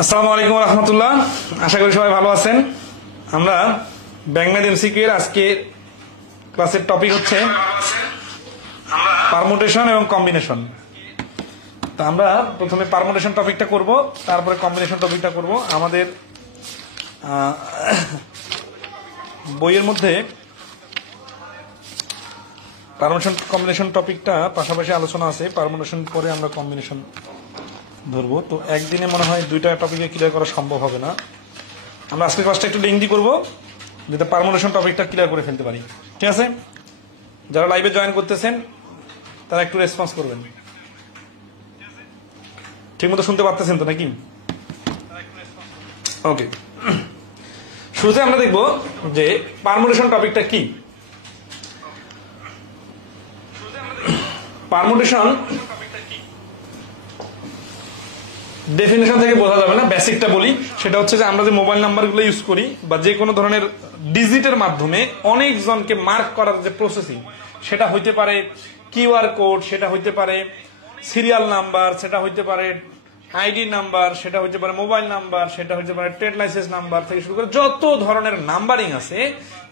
আসসালামু আলাইকুম রহমতুল্লাহ। আশা করি সবাই ভালো আছেন। আমরা ব্যাংক এমসিকিউ এর আজকে ক্লাসের টপিক হচ্ছে পারমুটেশন এবং কম্বিনেশন। তো আমরা প্রথমে পারমুটেশন টপিকটা করব, তারপরে কম্বিনেশন টপিকটা করব। আমাদের বইয়ের মধ্যে পারমুটেশন কম্বিনেশন টপিকটা পাশাপাশি আলোচনা আছে। পারমুটেশন পরে আমরা কম্বিনেশন ধরবো। তো একদিনে মনে হয় দুইটা টপিকে ক্লিয়ার করা সম্ভব হবে না। আমরা আজকে ক্লাসটা একটু লেংথি করব, যাতে পারমুটেশন টপিকটা ক্লিয়ার করে ফেলতে পারি। ঠিক আছে? যারা লাইভে জয়েন করতেছেন তারা একটু রেসপন্স করবেন। ঠিক মতো শুনতে পারতেছেন তো নাকি? ওকে, শুরুতে আমরা দেখব যে পারমুটেশন টপিকটা কি। পারমুটেশন ডেফিনেশন থেকে বোঝা যাবে না, বেসিকটা বলি। সেটা হচ্ছে যে আমরা যে মোবাইল নাম্বারগুলো ইউজ করি বা যে কোনো ধরনের ডিজিটের মাধ্যমে অনেক জনকে মার্ক করার যে প্রসেসিং, সেটা হইতে পারে কিউআর কোড, সেটা হইতে পারে সিরিয়াল নাম্বার, সেটা হইতে পারে আইডি নাম্বার, সেটা হইতে পারে মোবাইল নাম্বার, সেটা হইতে পারে ট্রেড লাইসেন্স নাম্বার থেকে শুরু করে যত ধরনের নাম্বারিং আছে,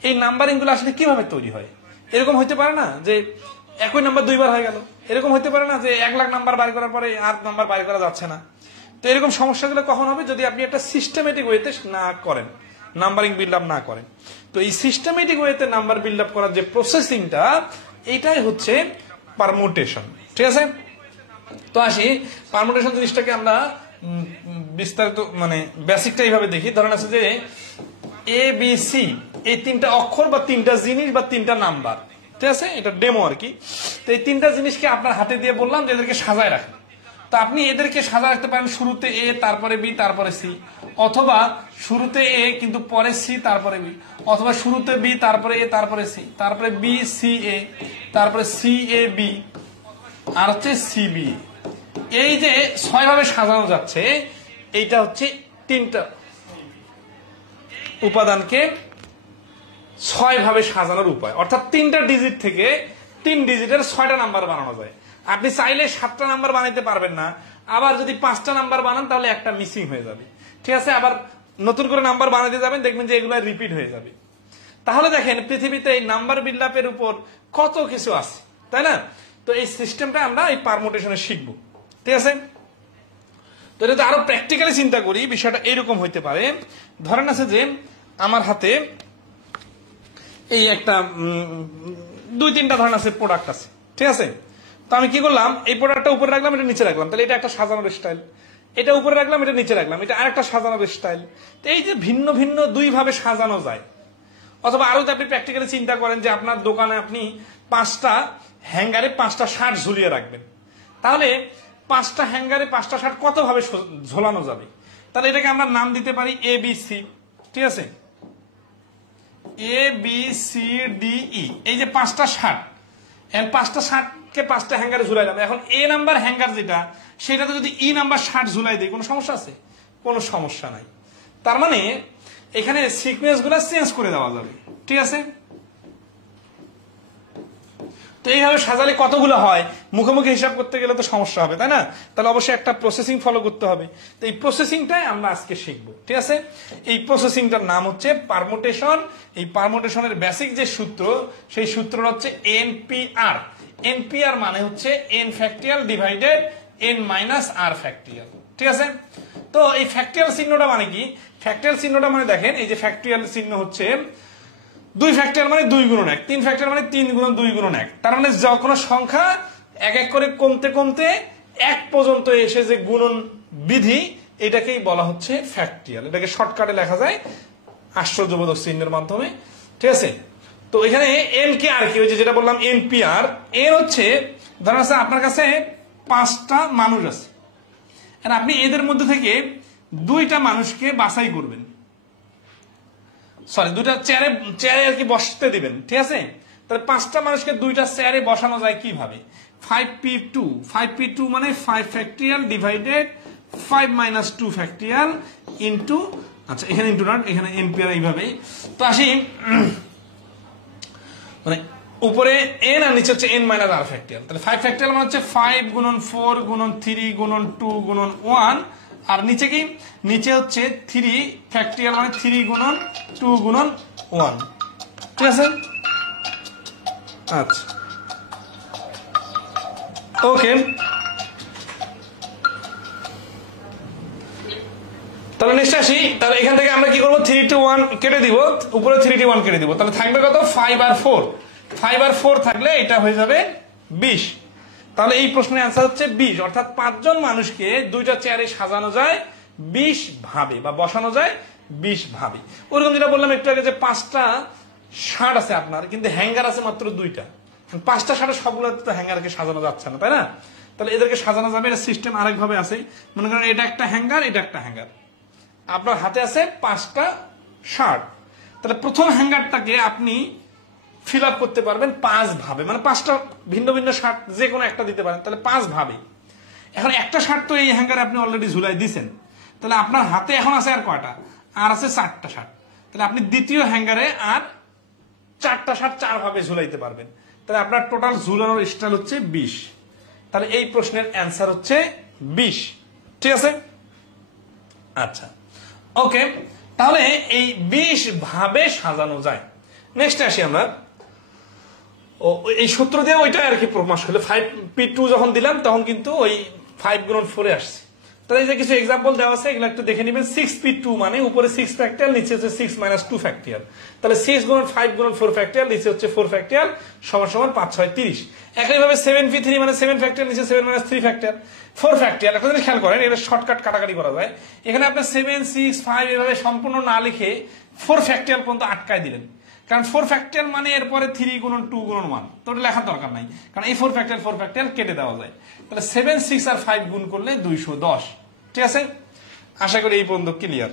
এই নাম্বারিং গুলো আসলে কিভাবে তৈরি হয়। এরকম হইতে পারে না যে একই নাম্বার দুইবার হয়ে গেল। এরকম হইতে পারে না যে 1 লাখ নাম্বার বাড়ি করার পরে আর নাম্বার বাড়ি করা যাচ্ছে না। তো এরকম সমস্যাগুলো কখন হবে? যদি আপনি একটা সিস্টেমেটিক ওয়েতে না করেন, নাম্বারিং বিল্ড আপ না করেন। তো এই সিস্টেমেটিক ওয়েতে নাম্বার বিল্ড আপ করার যে প্রসেসিংটা, এইটাই হচ্ছে পারমুটেশন। ঠিক আছে? তো আসি পারমুটেশন জিনিসটাকে আমরা বিস্তারিত মানে বেসিকটা এইভাবে দেখি। ধরেন আছে যে এ বি সি, এই তিনটা অক্ষর বা তিনটা জিনিস বা তিনটা নাম্বার। ঠিক আছে? এটা ডেমো আর কি। তো এই তিনটা জিনিসকে আপনার হাতে দিয়ে বললাম যে এদেরকে সাজায় রাখেন। তো আপনি এদেরকে সাজা রাখতে পারেন শুরুতে এ, তারপরে বি, তারপরে সি, অথবা শুরুতে এ কিন্তু পরে সি, তারপরে বি, অথবা শুরুতে বি তারপরে এ তারপরে সি, তারপরে বি সি এ, তারপরে সি এ বি, আর হচ্ছে সি বি। এই যে 6 ভাবে সাজানো যাচ্ছে, এইটা হচ্ছে তিনটা উপাদানকে 6 ভাবে সাজানোর উপায়। অর্থাৎ 3টা ডিজিট থেকে 3 ডিজিটের 6টা নাম্বার বানানো যায়। আপনি চাইলে 7টা নাম্বার বানাইতে পারবেন না। আবার যদি 5টা নাম্বার বানান তাহলে একটা মিসিং হয়ে যাবে। ঠিক আছে? আবার নতুন করে নাম্বার বানাইতে যাবেন, দেখবেন যে এগুলো রিপিট হয়ে যাবে। তাহলে দেখেন পৃথিবীতে এই নাম্বার বিল্ড আপের উপর কত কিছু আছে, তাই না? তো এই সিস্টেমটা আমরা এই পারমুটেশনে শিখবো। ঠিক আছে? তো এটা আরো প্র্যাকটিক্যালি চিন্তা করি, বিষয়টা এরকম হইতে পারে। ধরেন আছে যে আমার হাতে এই একটা 2-3টা ধরেন আছে প্রোডাক্ট আছে। ঠিক আছে? তো আমি কি করলাম, এই প্রোডাক্টটা উপরে রাখলাম, এটা নিচে রাখলাম, তাহলে এটা একটা সাজানোর স্টাইল। এটা উপরে রাখলাম, এটা নিচে রাখলাম, এটা আরেকটা সাজানোর স্টাইল। তো এই যে ভিন্ন ভিন্ন 2 ভাবে সাজানো যায়। অথবা আরো যদি আপনি প্র্যাকটিক্যালি চিন্তা করেন যে আপনার দোকানে আপনি 5টা হ্যাঙ্গারে 5টা শার্ট ঝুলিয়ে রাখবেন, তাহলে 5টা হ্যাঙ্গারে 5টা শার্ট কত ভাবে ঝোলানো যাবে? তাহলে এটাকে আমরা নাম দিতে পারি এ বি সি। ঠিক আছে? A B C D E, এই যে 5টা শার্ট, 5টা শার্টকে 5টা হ্যাঙ্গারে ঝুলাইলাম। এখন এ নাম্বার হ্যাঙ্গার যেটা, সেটাতে যদি ই নাম্বার শার্ট ঝুলাই দেয়, কোনো সমস্যা আছে? কোনো সমস্যা নাই। তার মানে এখানে সিকোয়েন্স গুলো চেঞ্জ করে দেওয়া যাবে। ঠিক আছে? তো এইভাবে সাজালে কতগুলো হয়, মুখোমুখি হিসাব করতে গেলে তো সমস্যা হবে, তাই না? তাহলে অবশ্যই একটা প্রসেসিং ফলো করতে হবে। তো এই প্রসেসিংটাই আমরা আজকে শিখবো। ঠিক আছে? এই প্রসেসিংটার নাম হচ্ছে পারমুটেশন। এই পারমুটেশনের বেসিক যে সূত্র, সেই সূত্রটা হচ্ছে এনপিআর। এনপিআর মানে হচ্ছে N factorial divided N minus R factorial. ঠিক আছে? তো এই ফ্যাক্টরিয়াল চিহ্নটা মানে কি? ফ্যাক্টরিয়াল চিহ্নটা মানে দেখেন, এই যে ফ্যাক্টরিয়াল চিহ্ন হচ্ছে 2 ফ্যাক্টরিয়াল মানে 2 গুণন 1, 3 ফ্যাক্টরিয়াল মানে 3 গুণন 2 গুণন 1। তার মানে কোনো সংখ্যা এক এক করে কমতে কমতে 1 পর্যন্ত এসে যে গুণন বিধি, এটাকেই বলা হচ্ছে ফ্যাক্টরিয়াল। এটাকে শর্টকাটে লেখা যায় আশ্চর্যবোধক চিহ্নের মাধ্যমে। ঠিক আছে? তো এখানে এন কে আর কি, ওই যে যেটা বললাম এনপিআর, এর হচ্ছে ধরেন আছে আপনার কাছে 5টা মানুষ আছে, আর আপনি এদের মধ্যে থেকে 2টা মানুষকে বাছাই করবেন, সরি 2টা চেয়ারে আর কি বসতে দিবেন। ঠিক আছে? তাহলে 5টা মানুষকে 2টা চেয়ারে বসানো যায় কিভাবে? 5p2, 5p2 মানে 5 factorial divided 5 minus 2 factorial into, আচ্ছা এখানে ইন্টু নট, এখানে এনপিআর এইভাবে। তো আসি মানে উপরে এন আর নিচে হচ্ছে এন মাইনাস আর ফ্যাক্টরিয়াল। তাহলে 5 ফ্যাক্টরিয়াল মানে হচ্ছে 5 গুণন 4 গুণন 3 গুণন 2 গুণন 1 আর নিচে কি, নিচে হচ্ছে 3 ফ্যাক্টরিয়াল মানে 3 গুণন 2 গুণন 1, ঠিক আছে। আচ্ছা ওকে, তাহলে নেক্সট আসি। তাহলে এখান থেকে আমরা কি করবো, 3 to 1 কেটে দিব, উপরে 3 to 1 কেটে দিব, তাহলে থাকবে কত 5 আর 4। 5 আর 4 থাকলে এটা হয়ে যাবে 20। তাহলে এই প্রশ্নের অ্যান্সার হচ্ছে 20, অর্থাৎ 5 জন মানুষকে 2টা চেয়ারে সাজানো যায় 20 ভাবে বা বসানো যায় 20 ভাবে। ওরকম যেটা বললাম একটু আগে যে 5টা শার্ট আছে আপনার, কিন্তু হ্যাঙ্গার আছে মাত্র 2টা। 5টা শার্টে সবগুলো তো হ্যাঙ্গারকে সাজানো যাচ্ছে না, তাই না? তাহলে এদেরকে সাজানো যাবে, এটা সিস্টেম আরেকভাবে আছে। মনে করেন এটা একটা হ্যাঙ্গার, এটা একটা হ্যাঙ্গার, আপনার হাতে আছে 5টা শার্ট, তাহলে প্রথম হ্যাঙ্গারটাকে আপনি ফিল আপ করতে পারবেন 5 ভাবে, মানে 5টা ভিন্ন ভিন্ন শার্ট যে কোনো একটা দিতে পারেন, তাহলে 5 ভাবে। এখন একটা শার্ট তো এই হ্যাঙ্গারে আপনি অলরেডি ঝুলাই দিয়েছেন, তাহলে আপনার হাতে এখন আছে আর কয়টা, আর আছে 4টা শার্ট, তাহলে আপনি দ্বিতীয় হ্যাঙ্গারে আর 4টা শার্ট 4 ভাবে ঝুলাইতে পারবেন, তাহলে আপনার টোটাল ঝুলানোর স্টাইল হচ্ছে 20। তাহলে এই প্রশ্নের অ্যান্সার হচ্ছে 20, ঠিক আছে। আচ্ছা ওকে, তাহলে এই 20 ভাবে সাজানো যায়। নেক্সট আসি আমরা, এই সূত্র দিয়ে ওইটা আর কি প্রকাশ করলে 5p2 যখন দিলাম তখন কিন্তু ওই 5 গুণন 4 আসছে। তাহলে এই যে কিছু এক্সাম্পল দেওয়া আছে, এগুলো একটু দেখে নেবেন। 6p2 মানে উপরে 6 ফ্যাক্টরিয়াল, নিচে হচ্ছে 6 - 2 ফ্যাক্টরিয়াল, তাহলে 6 গুণন 5 গুণন 4 ফ্যাক্টরিয়াল, নিচে হচ্ছে 4 ফ্যাক্টরিয়াল সমান সমান 5 6 30। একইভাবে 7p3 মানে 7 ফ্যাক্টরিয়াল, নিচে 7 - 3 ফ্যাক্টরিয়াল 4 ফ্যাক্টরিয়াল। এখন যদি খেয়াল করেন এটা শর্টকাট কাটাকাটি করা যায়, এখানে আপনি 7 6 5 এভাবে সম্পূর্ণ না লিখে 4 ফ্যাক্টরিয়াল পর্যন্ত আটকায় দিলেন, কারণ 4 ফ্যাক্টরিয়াল মানে এরপরে 3 গুণন 2 গুণন 1, তো ওটা লেখার দরকার নাই, কারণ এই 4 ফ্যাক্টরিয়াল কেটে দেওয়া যায়। তাহলে 7 6 আর 5 গুণ করলে 210, ঠিক আছে। আশা করি এই পর্যন্ত ক্লিয়ার।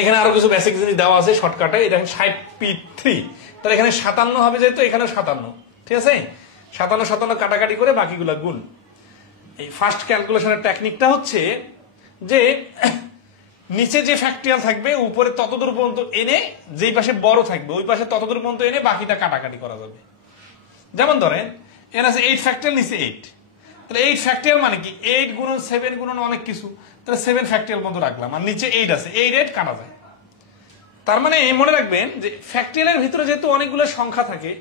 এখানে আরো কিছু বেসিক জিনিস দেওয়া আছে শর্টকাটে, এটা 60p3, তাহলে এখানে 57 হবে, যেহেতু এখানে 57, ঠিক আছে। 57 57 কাটাকাটি করে বাকিগুলা গুণ। এই ফার্স্ট ক্যালকুলেশনের টেকনিকটা হচ্ছে যে নিচে যে ফ্যাক্টরিয়াল থাকবে উপরে ততদূর পর্যন্ত এনে, যেই পাশে বড় থাকবে ওই পাশে ততদূর পর্যন্ত এনে বাকিটা কাটাকাটি করা যাবে। যেমন ধরেন এর আছে 8 ফ্যাক্টরিয়াল, নিচে 8, তাহলে 8 ফ্যাক্টরিয়াল মানে কি 8 গুণন 7 গুণন অনেক কিছু, তাহলে 7 ফ্যাক্টরিয়াল পর্যন্ত রাখলাম, আর নিচে 8 আছে, 8 কাটা যায়। তার মানে মনে রাখবেন যে ফ্যাক্টরিয়ালের ভিতরে যেহেতু অনেকগুলো সংখ্যা থাকে,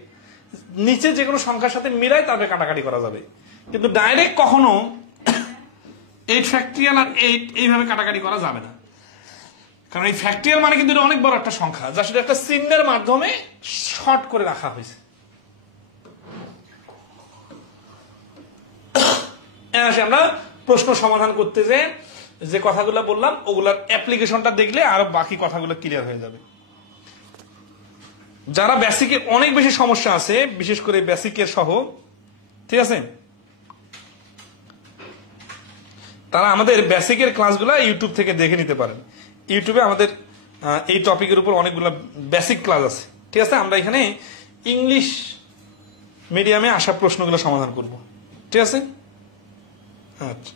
নিচে যে কোনো সংখ্যার সাথে মিলাই তারপরে কাটাকাটি করা যাবে, কিন্তু ডাইরেক্ট কখনো 8 ফ্যাক্টরিয়াল আর 8 এইভাবে কাটাকাটি করা যাবে না, কারণ এই ফ্যাক্টরিয়াল মানে কিন্তু অনেক বড় একটা সংখ্যা, যা শুধু একটা চিহ্নের মাধ্যমে শর্ট করে রাখা হয়েছে। আমরা প্রশ্ন সমাধান করতে যে কথাগুলো বললাম ওগুলার অ্যাপ্লিকেশনটা দেখলে আরো বাকি কথাগুলো ক্লিয়ার হয়ে যাবে। যারা বেসিকে অনেক বেশি সমস্যা আছে, বিশেষ করে বেসিকের সহ, ঠিক আছে, তারা আমাদের বেসিকের ক্লাসগুলো ইউটিউব থেকে দেখে নিতে পারেন। ইউটিউবে আমাদের এই টপিকের উপর অনেকগুলো বেসিক ক্লাস আছে, ঠিক আছে। আমরা এখানে ইংলিশ মিডিয়ামে আসা প্রশ্নগুলো সমাধান করব, ঠিক আছে। আচ্ছা,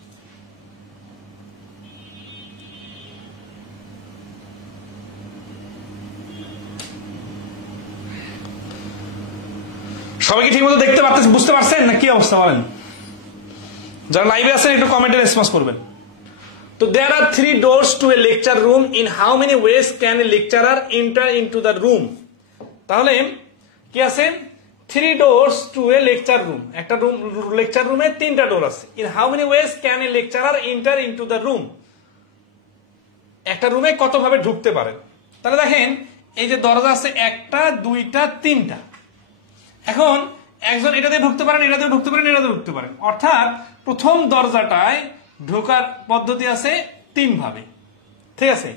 সবাই কি ঠিক মতো দেখতে পাচ্ছেন, বুঝতে পারছেন না কি অবস্থা বলেন? যারা লাইভে আছেন একটু কমেন্টে রেসপন্স করবেন। তো there are 3 doors to a lecture room. In how many ways can a lecturer enter into the room? তাহলে কি আছে, 3 doors to a lecture room, একটা রুম, লেকচার রুমে 3টা ডোর আছে। In how many ways can a lecturer enter into the room? একটা রুমে কত ভাবে ঢুকতে পারে? তাহলে দেখেন এই যে দরজা আছে 1টা 2টা 3টা, এখন একজন এটাতে ঢুকতে পারেন, এটাতে ঢুকতে পারেন, এটাতে ঢুকতে পারেন, অর্থাৎ প্রথম দরজাটায় ঢোকার পদ্ধতি আছে 3 ভাবে, ঠিক আছে।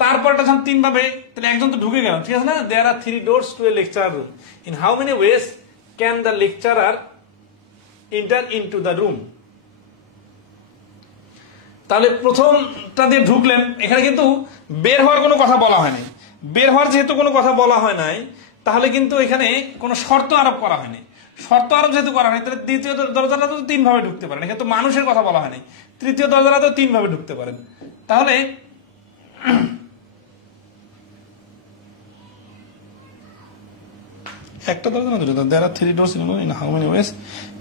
তারপরটা যখন 3 ভাবে, তাহলে একজন তো ঢুকে গেল, ঠিক আছে না। there are 3 doors to a lecture room. In how many ways can the lecturer enter into the room? তাহলে প্রথমটা দিয়ে ঢুকলেন, এখানে কিন্তু বের হওয়ার কোনো কথা বলা হয় নাই। বের হওয়ার যেহেতু কোনো কথা বলা হয় নাই, তাহলে কিন্তু এখানে কোনো শর্ত আরোপ করা হয়নি। শর্ত আরোপ যেহেতু করা হয়, তাহলে দ্বিতীয় দরজাটা তো 3 ভাবে ঢুকতে পারেন, এখানে তো মানুষের কথা বলা হয়নি। তৃতীয় দরজাটা তো 3 ভাবে ঢুকতে পারেন। তাহলে একটা দরজা না দুটো, there are 3 doors in how many ways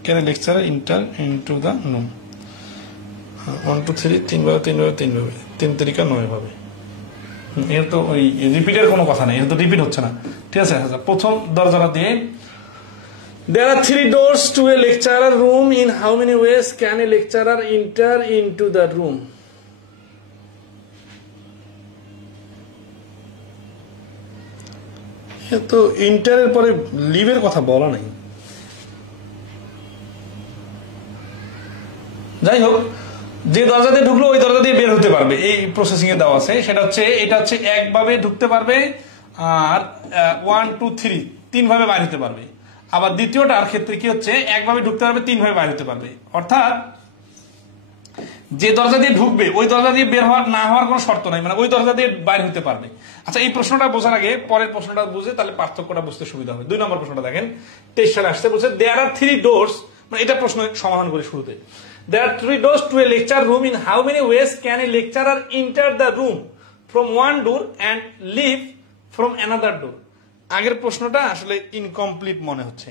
can a lecturer enter into the room? 1 2 3 3 ভাবে 3 ভাবে 3 ভাবে 3 তরিকা 9 ভাবে। এর তো ওই রিপিটের কোনো কথা নেই, এর তো রিপিট হচ্ছে না। ঠিক আছে, প্রথম দরজাটা দিয়ে there are 3 doors to a lecturer room. In how many ways can a lecturer enter into the room? তো ইন্টারের পরে লিভের কথা বলা নাই। যাই হোক, যে দরজা দিয়ে ঢুকলো ওই দরজা দিয়ে বের হতে পারবে, এই প্রসেসিং এ দেওয়া আছে। সেটা হচ্ছে, এটা হচ্ছে একভাবে ঢুকতে পারবে, আর 1 2 3 3 ভাবে বাইরে হতে পারবে। আবার দ্বিতীয়টার ক্ষেত্রে কি হচ্ছে, একভাবে ঢুকতে পারবে, 3 ভাবে বাইরে হতে পারবে। অর্থাৎ যে দরজা দিয়ে ঢুকবে ওই দরজা দিয়ে বের হওয়ার না হওয়ার কোনো শর্ত নাই, মানে ওই দরজা দিয়ে বাইরে হতে পারবে। আচ্ছা, এই প্রশ্নটা বোঝার আগে পরের প্রশ্নটা বুঝে তাহলে পার্থক্যটা বুঝতে সুবিধা হবে। 2 নম্বর প্রশ্নটা দেখেন, 23 সালে আসছে, বলছে দেয়ার আর 3 ডোরস, মানে এটা প্রশ্ন সমাধান করে শুরুতে। There are 3 doors to a lecture room. In how many ways can a lecturer enter the room from one door and leave from another door? আগের প্রশ্নটা আসলে ইনকমপ্লিট মনে হচ্ছে,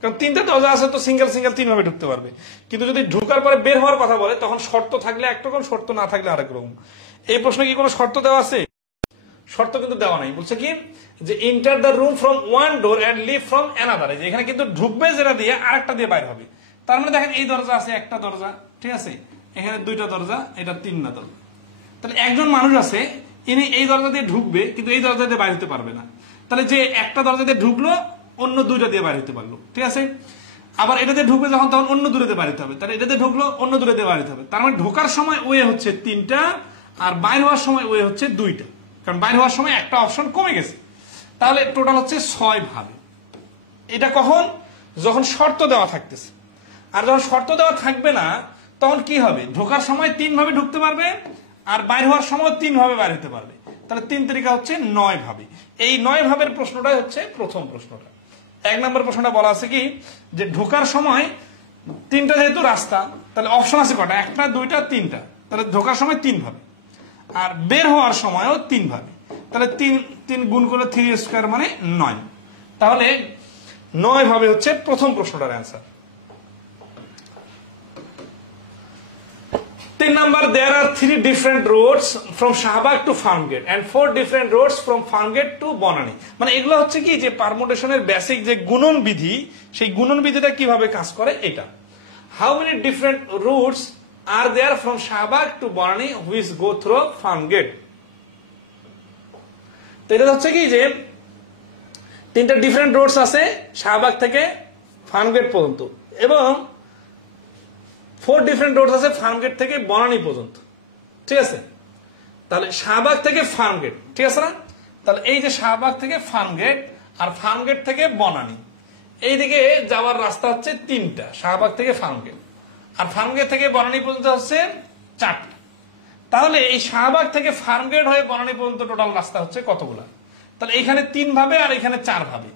কারণ 3টা দরজা আছে তো সিঙ্গেল সিঙ্গেল 3 ভাবে ঢুকতে পারবে। কিন্তু যদি ঢুকার পরে বের হওয়ার কথা বলে তখন শর্ত থাকলে একরকম, শর্ত না থাকলে আরেক রকম। এই প্রশ্নে কি কোনো শর্ত দেওয়া আছে? শর্ত কিন্তু দেওয়া নাই। বলছে কি যে enter the room from one door and leave from another. এখানে কিন্তু ঢুকবে যেটা দিয়ে আরেকটা দিয়ে বাইরে হবে। তার মানে দেখেন, এই দরজা আছে একটা দরজা, ঠিক আছে, এখানে 2টা দরজা, এটা 3টা দরজা। তাহলে একজন মানুষ আছে, ইনি এই দরজা দিয়ে ঢুকবে কিন্তু এই দরজা দিয়ে বাইরে হতে পারবে না। তাহলে যে একটা দরজা দিয়ে ঢুকলো অন্য 2টা দিয়ে বাইরে হতে পারলো, ঠিক আছে। আবার এটাতে ঢুকবে যখন, তখন অন্য দূরে দিয়ে বাইরে হতে হবে। তাহলে এটাতে ঢুকলো, অন্য দূরে দিয়ে বাইরে হতে হবে। তার মানে ঢোকার সময় ওয়ে হচ্ছে 3টা, আর বাইরে হওয়ার সময় ওয়ে হচ্ছে 2টা, কারণ বাইরে হওয়ার সময় একটা অপশন কমে গেছে। তাহলে টোটাল হচ্ছে 6 ভাবে। এটা কখন? যখন শর্ত দেওয়া থাকতেছে। আর যখন শর্ত দেওয়া থাকবে না তখন কি হবে, ঢোকার সময় 3 ভাবে ঢুকতে পারবে, আর বাইরে হওয়ার সময় 3 ভাবে বাইরে হতে পারবে। তাহলে 3 তরিকা হচ্ছে 9 ভাবে। এই 9 ভাবের প্রশ্নটাই হচ্ছে প্রথম প্রশ্নটা। 1 নম্বর প্রশ্নটা বলা আছে কি যে ঢোকার সময় 3টা যেহেতু রাস্তা, তাহলে অপশন আছে কটা, 1টা 2টা 3টা, তাহলে ঢোকার সময় 3 ভাবে, আর বের হওয়ার সময়ও 3 ভাবে। তাহলে 3 গুণ করলে 3 স্কয়ার মানে 9। তাহলে 9 ভাবে হচ্ছে প্রথম প্রশ্নটার answer. 3 number, there are 3 different roads from Shahbag to Farmgate and 4 different roads from Farmgate to Bonani. মানে এগুলো হচ্ছে কি যে পারমুটেশনের বেসিক যে গুণন বিধি, সেই গুণন বিধিটা কিভাবে কাজ করে এটা। How many different routes are there from Shahbag to Bonani which go through Farmgate? তো এটা হচ্ছে কি যে 3টা ডিফারেন্ট রোডস আছে শাহবাগ থেকে ফার্মগেট পর্যন্ত, এবং 4 ডিফারেন্ট রোডস আছে ফার্মগেট থেকে বনানী পর্যন্ত, ঠিক আছে। তাহলে শাহবাগ থেকে ফার্মগেট, ঠিক আছে না? তাহলে এই যে শাহবাগ থেকে ফার্মগেট আর ফার্মগেট থেকে বনানী, এইদিকে যাওয়ার রাস্তা হচ্ছে 3টা, শাহবাগ থেকে ফার্মগেট, আর ফার্মগেট থেকে বনানী পর্যন্ত হচ্ছে 4টা। তাহলে এই শাহবাগ থেকে ফার্মগেট হয়ে বনানী পর্যন্ত টোটাল রাস্তা হচ্ছে কতগুলা? তাহলে এখানে 3 ভাবে আর এখানে 4 ভাবে,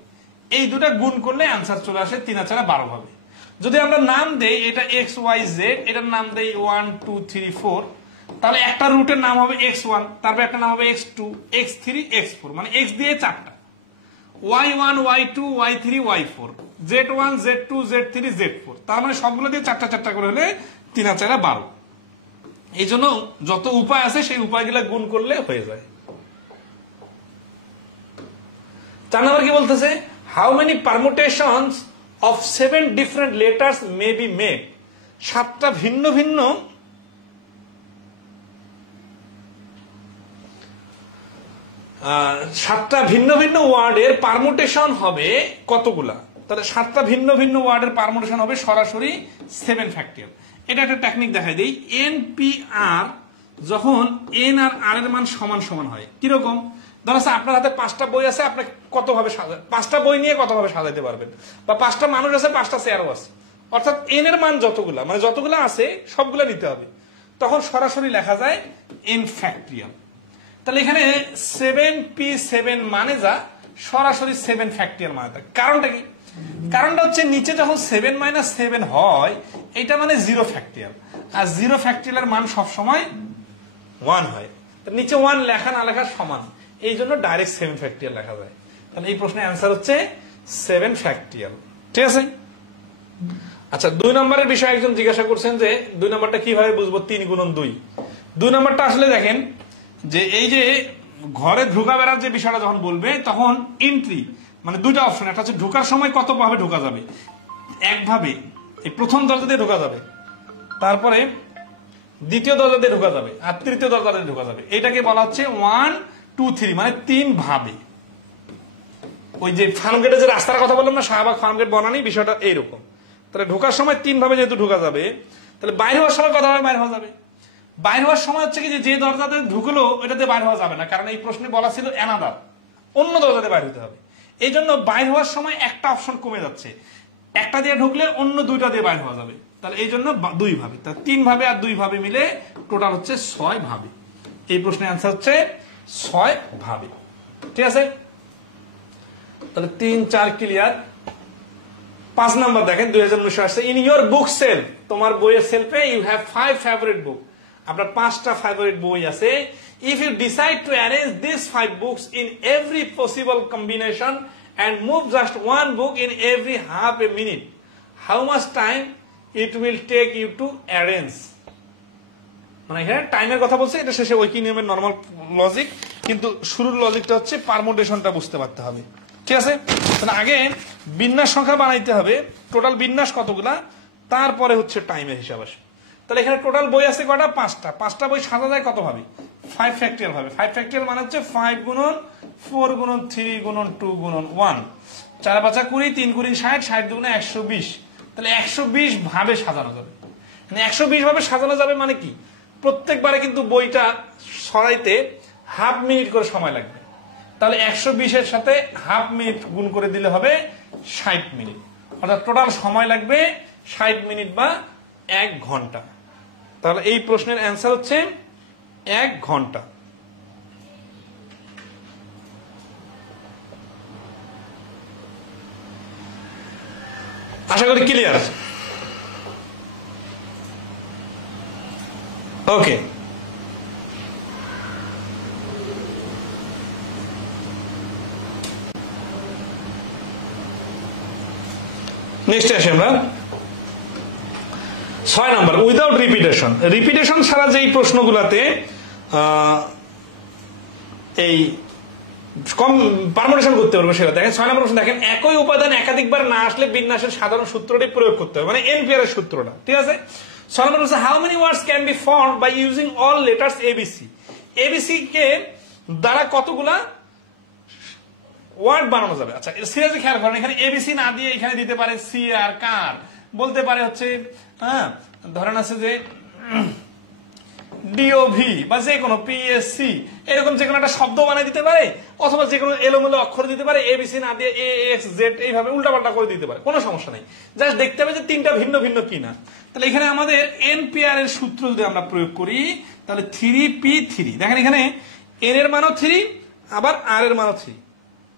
এই দুটা গুণ করলে আনসার চলে আসে 3 আর 4 12 ভাবে। যদি আমরা নাম দেই, এটা এক্স ওয়াই জেড, এটার নাম দেই 1 2 3 4, তাহলে একটা রুটের নাম হবে x1, তারপর একটা নাম হবে x2 x3 x4, মানে x দিয়ে 4টা, y1 y2 y3 y4, z1 z2 z3 z4, তার মানে সবগুলো দিয়ে 4টা 4টা করে হলে 3 আর 4 12। এই জন্য যত উপায় আছে সেই উপায়গুলো গুণ করলে হয়ে যায়। 4 নম্বর কি বলতেছে, how many permutations of 7 different letters may be made? 7টা ভিন্ন ভিন্ন ওয়ার্ডের পারমুটেশন হবে কতগুলা? তাহলে 7টা ভিন্ন ভিন্ন ওয়ার্ডের পারমুটেশন হবে সরাসরি 7 ফ্যাক্টরিয়াল। এটা একটা টেকনিক দেখাই দেই। NPR যখন n আর r এর মান সমান সমান হয়, কিরকম? ধরো আপনার হাতে 5টা বই আছে, আপনি কতভাবে 5টা বই নিয়ে কতভাবে সাজাইতে পারবেন, বা 5টা মানুষ আছে, 5টা চেয়ারও আছে, অর্থাৎ n এর মান যতগুলা, মানে যতগুলা আছে সবগুলা নিতে হবে, তখন সরাসরি লেখা যায় n ফ্যাক্টরিয়াল। তাহলে এখানে 7p7 মানে যা সরাসরি 7 ফ্যাক্টরিয়াল মানে তা। কারণটা কি? কারণটা হচ্ছে নিচে যখন 7 - 7 হয়, এটা মানে 0 ফ্যাক্টরিয়াল, আর 0 ফ্যাক্টরিয়ালের মান সবসময় 1 হয়। নিচে 1 লেখা না লেখা সমান, এই জন্য ডাইরেক্ট 7 ফ্যাক্টরিয়াল লেখা যায়। তাহলে এই প্রশ্নের অ্যান্সার হচ্ছে 7 ফ্যাক্টরিয়াল, ঠিক আছে। আচ্ছা 2 নম্বরের বিষয়ে একজন জিজ্ঞাসা করছেন যে 2 নম্বরটা কিভাবে বুঝবো 3 গুণন 2। 2 নম্বরটা আসলে দেখেন যে এই যে ঘরে ঢোকা বেড়ার যে বিষয়টা যখন বলবে তখন এন্ট্রি মানে দুইটা অপশন, একটা হচ্ছে ঢোকার সময় কত ভাবে ঢোকা যাবে, একভাবে এই প্রথম দরজা দিয়ে ঢোকা যাবে, তারপরে দ্বিতীয় দরজা দিয়ে ঢোকা যাবে, আর তৃতীয় দরজা দিয়ে ঢোকা যাবে। এটাকে বলা হচ্ছে 1 2 3 মানে 3 ভাবে। ওই যে ফার্মগেটে যে রাস্তার কথা বললাম না, শাহবাগ ফার্মগেট বনানি, বিষয়টা এইরকম। তাহলে ঢোকার সময় 3 ভাবে যেহেতু ঢোকা যাবে, তাহলে বাইরে হওয়ার সময় কত ভাবে বাইরে হওয়া যাবে? বাইরে হওয়ার সময় হচ্ছে কি যে দরজাতে ঢুকলো ওইটাতে বাইরে হওয়া যাবে না, কারণ এই প্রশ্নে বলা ছিল অ্যানাদার, অন্য দরজাতে বাইরে হতে হবে। এই জন্য বাইরে হওয়ার সময় একটা অপশন কমে যাচ্ছে, একটা দিয়ে ঢুকলে অন্য দুইটা দিয়ে বাইরে হওয়া যাবে। তাহলে এই জন্য 2 ভাবে, তাহলে 3 ভাবে আর 2 ভাবে মিলে টোটাল হচ্ছে 6 ভাবে। এই প্রশ্নের অ্যান্সার হচ্ছে 6 ভাবে। ঠিক আছে, তাহলে 3 4 ক্লিয়ার। 5 নাম্বার দেখেন 2019 আসছে, ইন ইউর বুক সেলফ, তোমার বইয়ের সেলফে ইউ হ্যাভ 5 ফেভারিট বুক, আপনার 5টা ফেভারিট বই আছে। If you decide to arrange this 5 books in every possible combination and move just one book in every half a minute, how much time it will take you to arrange? মানে এখানে টাইমের কথা বলছে, এটা শেষে ওই কি নিয়মের নরমাল লজিক, কিন্তু শুরুর লজিকটা হচ্ছে পারমুটেশনটা বুঝতে পারতে হবে। ঠিক আছে, তাহলে আগে বিন্যাস সংখ্যা বানাইতে হবে, টোটাল বিন্যাস কতগুলা, তারপরে হচ্ছে টাইমের হিসাব আসে। তাহলে এখানে টোটাল বই আছে কয়টা? 5টা বই সাজা যায় কত ভাবে? 5 ফ্যাক্টরিয়াল ভাবে। 5 ফ্যাক্টরিয়াল মানে হচ্ছে 5 গুণন 4 গুণন 3 গুণন 2 গুণন 1, 4 5 20, 3 20 60, 60 দুগুণে 120। তাহলে 120 ভাবে সাজানো যাবে। মানে 120 ভাবে সাজানো যাবে মানে কি, প্রত্যেকবারে কিন্তু বইটা সরাইতে হাফ মিনিট করে সময় লাগবে। তাহলে 120 এর সাথে হাফ মিনিট গুণ করে দিলে হবে 60 মিনিট, অর্থাৎ টোটাল সময় লাগবে 60 মিনিট বা 1 ঘন্টা। তাহলে এই প্রশ্নের অ্যান্সার হচ্ছে 1 ঘন্টা। আশা করি ক্লিয়ার। ওকে, নেক্সট আসি আমরা 6 নাম্বার, উইদাউট রিপিটেশন। রিপিটেশন ছাড়া যেই প্রশ্নগুলাতে এই কম পারমুটেশন করতে পারবো সেটা দেখেন। 6 নম্বর প্রশ্ন দেখেন, একই উপাদান একাধিকবার না আসলে বিন্যাসের সাধারণ সূত্রটি প্রয়োগ করতে হবে, মানে এনপিআর এর সূত্রটা। ঠিক আছে, 6 নম্বর প্রশ্ন, how many words can be formed by using all letters A B C? A B C কে দ্বারা কতগুলা ওয়ার্ড বানানো যাবে? আচ্ছা, সিরিয়াসলি খেয়াল করেন, এখানে এবিসি না দিয়ে এখানে দিতে পারে সি আর কার, বলতে পারে হচ্ছে হ্যাঁ ধরেন আছে যে ডিওভি বা যে কোনো পিএসসি, এরকম যে কোনো একটা শব্দ বানাই দিতে পারে, অথবা যে কোনো এলোমেলো অক্ষর দিতে পারে, এবিসি না দিয়ে এ এক্স জেড এইভাবে উল্টাপাল্টা করে দিতে পারে, কোনো সমস্যা নেই। জাস্ট দেখতে হবে যে 3টা ভিন্ন ভিন্ন কিনা। তাহলে এখানে আমাদের এনপিআর এর সূত্র যদি আমরা প্রয়োগ করি, তাহলে 3p3, দেখেন এখানে এন এর মানও 3, আবার আর এর মানও 3।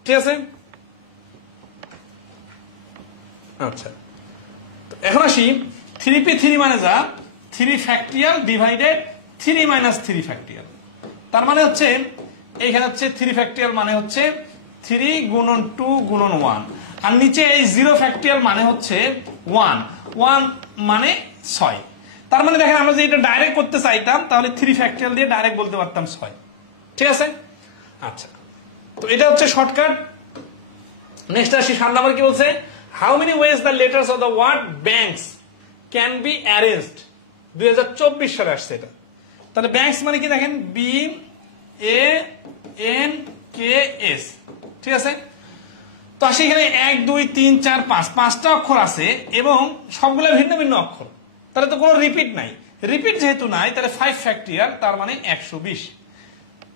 ঠিক আছে, আচ্ছা এখন আসি 3p3 মানে যা 3 ফ্যাক্টরিয়াল ডিভাইডেড 3 মাইনাস 3 ফ্যাক্টরিয়াল। তার মানে হচ্ছে এইখানে হচ্ছে 3 ফ্যাক্টরিয়াল মানে হচ্ছে 3 গুণন 2 গুণন 1, আর নিচে এই 0 ফ্যাক্টরিয়াল মানে হচ্ছে 1, 1 মানে 6। তার মানে দেখেন আমরা যদি এটা ডাইরেক্ট করতে চাইতাম তাহলে 3 ফ্যাক্টরিয়াল দিয়ে ডাইরেক্ট বলতে পারতাম 6। ঠিক আছে, আচ্ছা তো এটা হচ্ছে শর্টকাট। নেক্সট আসি 7 নাম্বার কি বলছে, how many ways the letters of the word banks can be arranged? 2024 সালে আসছে এটা। তাহলে ব্যাংকস মানে কি দেখেন, B A N K S. ঠিক আছে, তো আসি এখানে 1 2 3 4 5, 5টা অক্ষর আছে এবং সবগুলো ভিন্ন ভিন্ন অক্ষর, তাহলে তো কোনো রিপিট নাই। রিপিট যেহেতু নাই তাহলে 5 ফ্যাক্টরিয়াল তার মানে 120।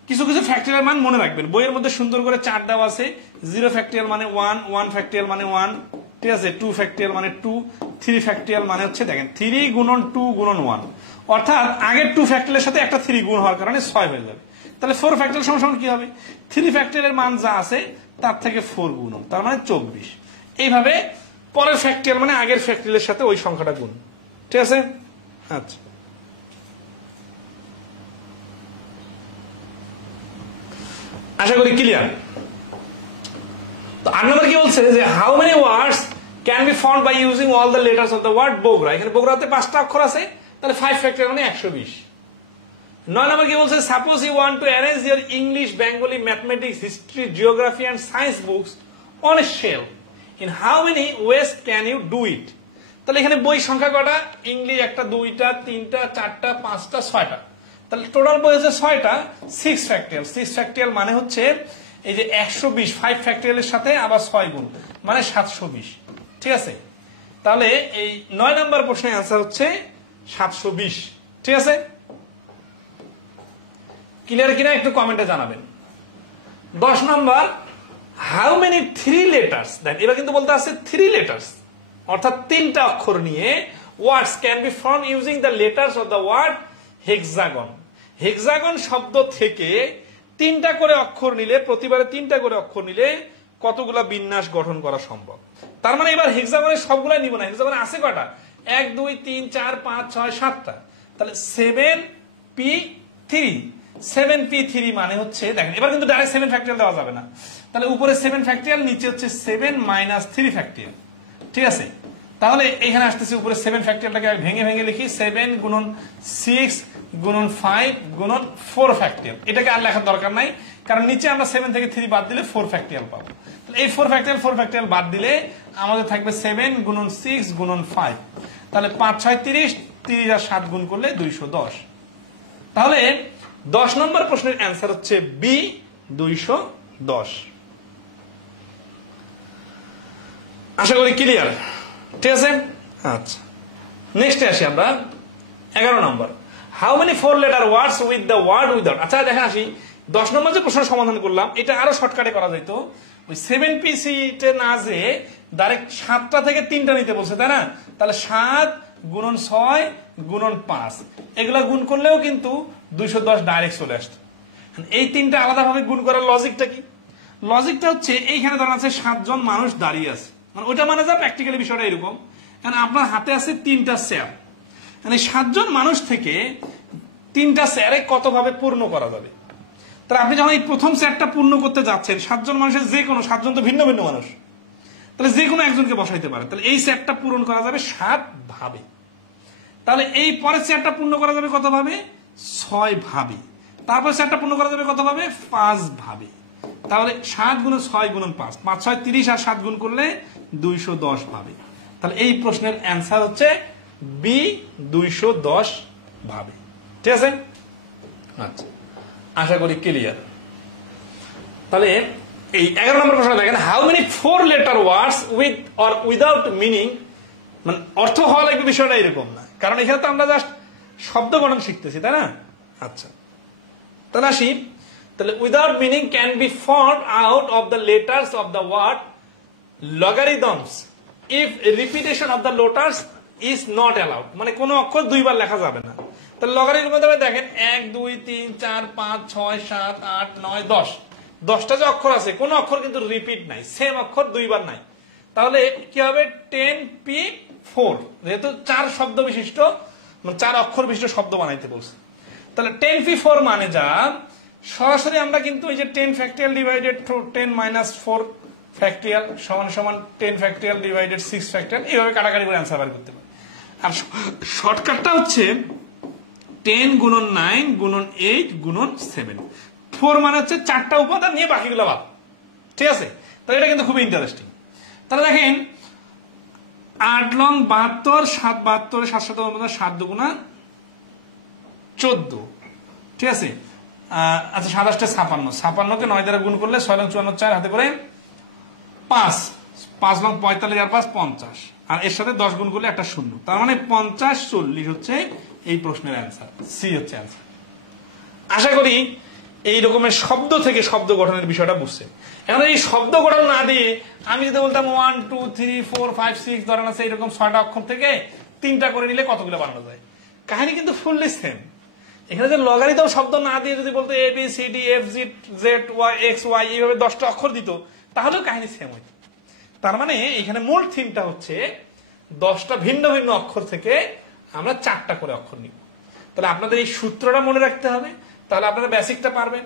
কিছু কিছু ফ্যাক্টরিয়াল মান মনে রাখবেন, বইয়ের মধ্যে সুন্দর করে চার্ট দেওয়া আছে। 0 ফ্যাক্টরিয়াল মানে 1, 1 ফ্যাক্টরিয়াল মানে 1, ঠিক আছে, 2 ফ্যাক্টরিয়াল মানে 2, 3 ফ্যাক্টরিয়াল মানে হচ্ছে দেখেন 3 গুণন 2 গুণন 1, অর্থাৎ আগের 2 ফ্যাক্টরিয়ালের সাথে একটা 3 গুণ হওয়ার কারণে 6 হয়ে যাবে। তাহলে 4 ফ্যাক্টরিয়াল সমান কি হবে, 3 ফ্যাক্টরিয়ালের মান যা আছে তার থেকে 4 গুণ, তার মানে 24। এইভাবে পরের ফ্যাক্টরিয়াল মানে আগের ফ্যাক্টরিয়ালের সাথে ওই সংখ্যাটা গুণ। ঠিক আছে, আচ্ছা আশা করি ক্লিয়ার। তো 8 নম্বর কি বলছে যে how many words can be found by using all the letters of the word Bogura. এখানে বগুড়াতে 5টা অক্ষর আছে, তাহলে 5 ফ্যাক্টরিয়াল মানে 120। 9 নম্বর কি বলছে, suppose you want to arrange your English, Bengali, mathematics, history, geography and science books on a shelf, in how many ways can you do it. তাহলে এখানে বই সংখ্যা কটা, ইংলিশ 1টা 2টা 3টা 4টা 5টা 6টা, তাহলে টোটাল বই হচ্ছে 6টা, 6 ফ্যাক্টরিয়াল। 6 ফ্যাক্টরিয়াল মানে হচ্ছে এই যে 120, 5 ফ্যাক্টরিয়ালের সাথে আবার 6 গুণ মানে 720। ঠিক আছে, তাহলে এই 9 নম্বর প্রশ্নের আনসার হচ্ছে 720। ঠিক আছে, ক্লিয়ার কিনা একটু কমেন্টে জানাবেন। 10 নম্বর, হাউ মেনি 3 লেটার্স, দেন এবার কিন্তু বলতে আছে 3 লেটার্স, অর্থাৎ 3টা অক্ষর নিয়ে words can be form using the letters of the word hexagon. Hexagon শব্দ থেকে 3টা করে অক্ষর নিলে, প্রতিবারে 3টা করে অক্ষর নিলে কতগুলা বিন্যাস গঠন করা সম্ভব। তার মানে এবার হেক্সাগনের সবগুলাই নিব না, হেক্সাগনে আছে কটা, 1 2 3 4 5 6 7টা, তাহলে 7p3। 7p3 মানে হচ্ছে, দেখেন এবার কিন্তু ডাইরেক্ট 7 ফ্যাক্টরিয়াল দেওয়া যাবে না, তাহলে উপরে 7 ফ্যাক্টরিয়াল, নিচে হচ্ছে 7 - 3 ফ্যাক্টরিয়াল। ঠিক আছে, তাহলে এখানে আসতেছে উপরে 7 ফ্যাক্টরিয়ালটাকে ভেঙে ভেঙে লিখি, 7 গুণন 6 গুণন 5 গুণন 4 ফ্যাক্টরিয়াল। এটাকে আর লেখার দরকার নাই, কারণ নিচে আমরা 7 থেকে 3 বাদ দিলে 4 ফ্যাক্টরিয়াল পাবো। তাহলে এই 4 ফ্যাক্টরিয়াল বাদ দিলে আমাদের থাকবে 7 গুণন 6 গুণন 5, তাহলে 5 6 30, 30 আর 7 গুণ করলে 210। তাহলে 10 নম্বর প্রশ্নের অ্যান্সার হচ্ছে বি, 210। আশা করি ক্লিয়ার। ঠিক আছে, আচ্ছা নেক্সটে আসি আমরা। 11 নম্বর, how many 4 letter words with the word without. আচ্ছা দেখেন আসি, 10 নম্বর যে প্রশ্ন সমাধান করলাম এটা আরো শর্টকাটে করা যেত। ওই 7pc না যে ডাইরেক্ট 7টা থেকে 3টা নিতে বলছে, তাই না? তাহলে 7 গুণন 6 গুণন 5 এগুলা গুণ করলেও কিন্তু 210 ডাইরেক্ট চলে আসতো। এই 3টা আলাদাভাবে গুণ করার লজিকটা কি? লজিকটা হচ্ছে এইখানে ধরেন আছে 7 জন মানুষ দাঁড়িয়ে আছে, মানে ওইটা মানে যা প্র্যাকটিক্যালি বিষয়টা এরকম, কারণ আপনার হাতে আছে 3টা চেয়ার, মানে 7 জন মানুষ থেকে 3টা চেয়ারে কতভাবে পূর্ণ করা যাবে। তাহলে আপনি যখন এই প্রথম চেয়ারটা পূর্ণ করতে যাচ্ছেন, 7 জন মানুষের যে কোনো 7 জন তো ভিন্ন ভিন্ন মানুষ, তাহলে যে কোনো একজনকে বসাইতে পারে, তাহলে এই চেয়ারটা পূরণ করা যাবে 7 ভাবে। তাহলে এই পরের চেয়ারটা পূর্ণ করা যাবে কত ভাবে? 6 ভাবে। তারপর চেয়ারটা পূর্ণ করা যাবে কত ভাবে? 5 ভাবে। তাহলে 7 গুণ 6 গুণ 5, 5 6 30 আর 7 গুণ করলে 210 ভাবে। তাহলে এই প্রশ্নের অ্যান্সার হচ্ছে বি, 210 ভাবে। ঠিক আছে, আচ্ছা আশা করি ক্লিয়ার। তাহলে এই 11 নম্বর প্রশ্ন দেখেন, how many 4 letter words with or without meaning, মানে অর্থ হওয়া লাগবে বিষয়টা এরকম না, কারণ এখানে তো আমরা জাস্ট শব্দ গঠন শিখতেছি, তাই না? আচ্ছা তাহলে আসি, তাহলে without meaning can be found out of the letters of the word logarithms if repetition of the letters is not allowed, মানে কোন অক্ষর 2বার লেখা যাবে না। তাহলে লগারিদম দেখেন 1 2 3 4 5 6 7 8 9 10, 10টা যে অক্ষর আছে কোন অক্ষর কিন্তু রিপিট নাই, সেম অক্ষর 2বার নাই। তাহলে কি হবে? 10p4, যেহেতু 4 শব্দ বিশিষ্ট, মানে 4 অক্ষর বিশিষ্ট শব্দ বানাইতে বলছে, তাহলে 10p4 মানে যা সরাসরি আমরা কিন্তু এই যে 10 ফ্যাক্টরিয়াল ডিভাইডেড 10 - 4 ফ্যাক্টরিয়াল সমান সমান 10 ফ্যাক্টরিয়াল ডিভাইডেড 6 ফ্যাক্টরিয়াল, এইভাবে কাটাকাটি করে অ্যান্সার বের করতে পারি। আর শর্টকাটটা হচ্ছে 10 গুণন 9 গুণন 8 গুণন 7, 4 মানে হচ্ছে 4টা উপাদান নিয়ে বাকিগুলো বাদ। ঠিক আছে, তাহলে এটা কিন্তু খুবই ইন্টারেস্টিং। তাহলে দেখেন 8 লং 72, 7 72, 7 7 7 দুগুণা 14। ঠিক আছে, আচ্ছা 27 56, 56কে 9 দ্বারা গুণ করলে 6 লং 54, 4 হাতে করে 5, 5 লং 45 আর 5 50, আর এর সাথে 10 গুণ করলে একটা 0, তার মানে 50 40 হচ্ছে এই প্রশ্নের অ্যান্সার, সি হচ্ছে অ্যান্সার। আশা করি এই রকমের শব্দ থেকে শব্দ গঠনের বিষয়টা বুঝছে। এখন এই শব্দ গঠন না দিয়ে আমি যদি বলতাম 1 2 3 4 5 6 ধরেন আছে এরকম 6টা অক্ষর থেকে 3টা করে নিলে কতগুলো বানানো যায়, কাহিনী কিন্তু ফুললি সেম। এখানে যে লগারিদম শব্দ না দিয়ে যদি বলতো A B C D F G Z Y X Y এইভাবে 10টা অক্ষর দিত, তাহলেও কাহিনী সেম হইত। তার মানে এখানে মূল থিমটা হচ্ছে 10টা ভিন্ন ভিন্ন অক্ষর থেকে আমরা 4টা করে অক্ষর নিব। তাহলে আপনাদের এই সূত্রটা মনে রাখতে হবে, তাহলে আপনারা বেসিকটা পারবেন।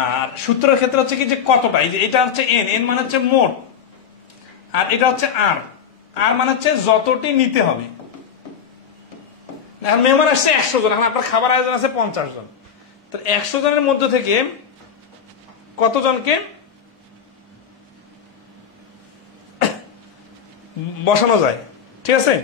আর সূত্রের ক্ষেত্রে হচ্ছে কি যে কতটা, এই যে এটা হচ্ছে এন, এন মানে হচ্ছে মোট, আর এটা হচ্ছে আর, আর মানে হচ্ছে যতটি নিতে হবে। এখন মেহমান আসছে 100 জন, এখন আপনার খাবার আয়োজন আছে 50 জন, তো 100 জনের মধ্যে থেকে কতজনকে বসানো যায়, ঠিক আছে?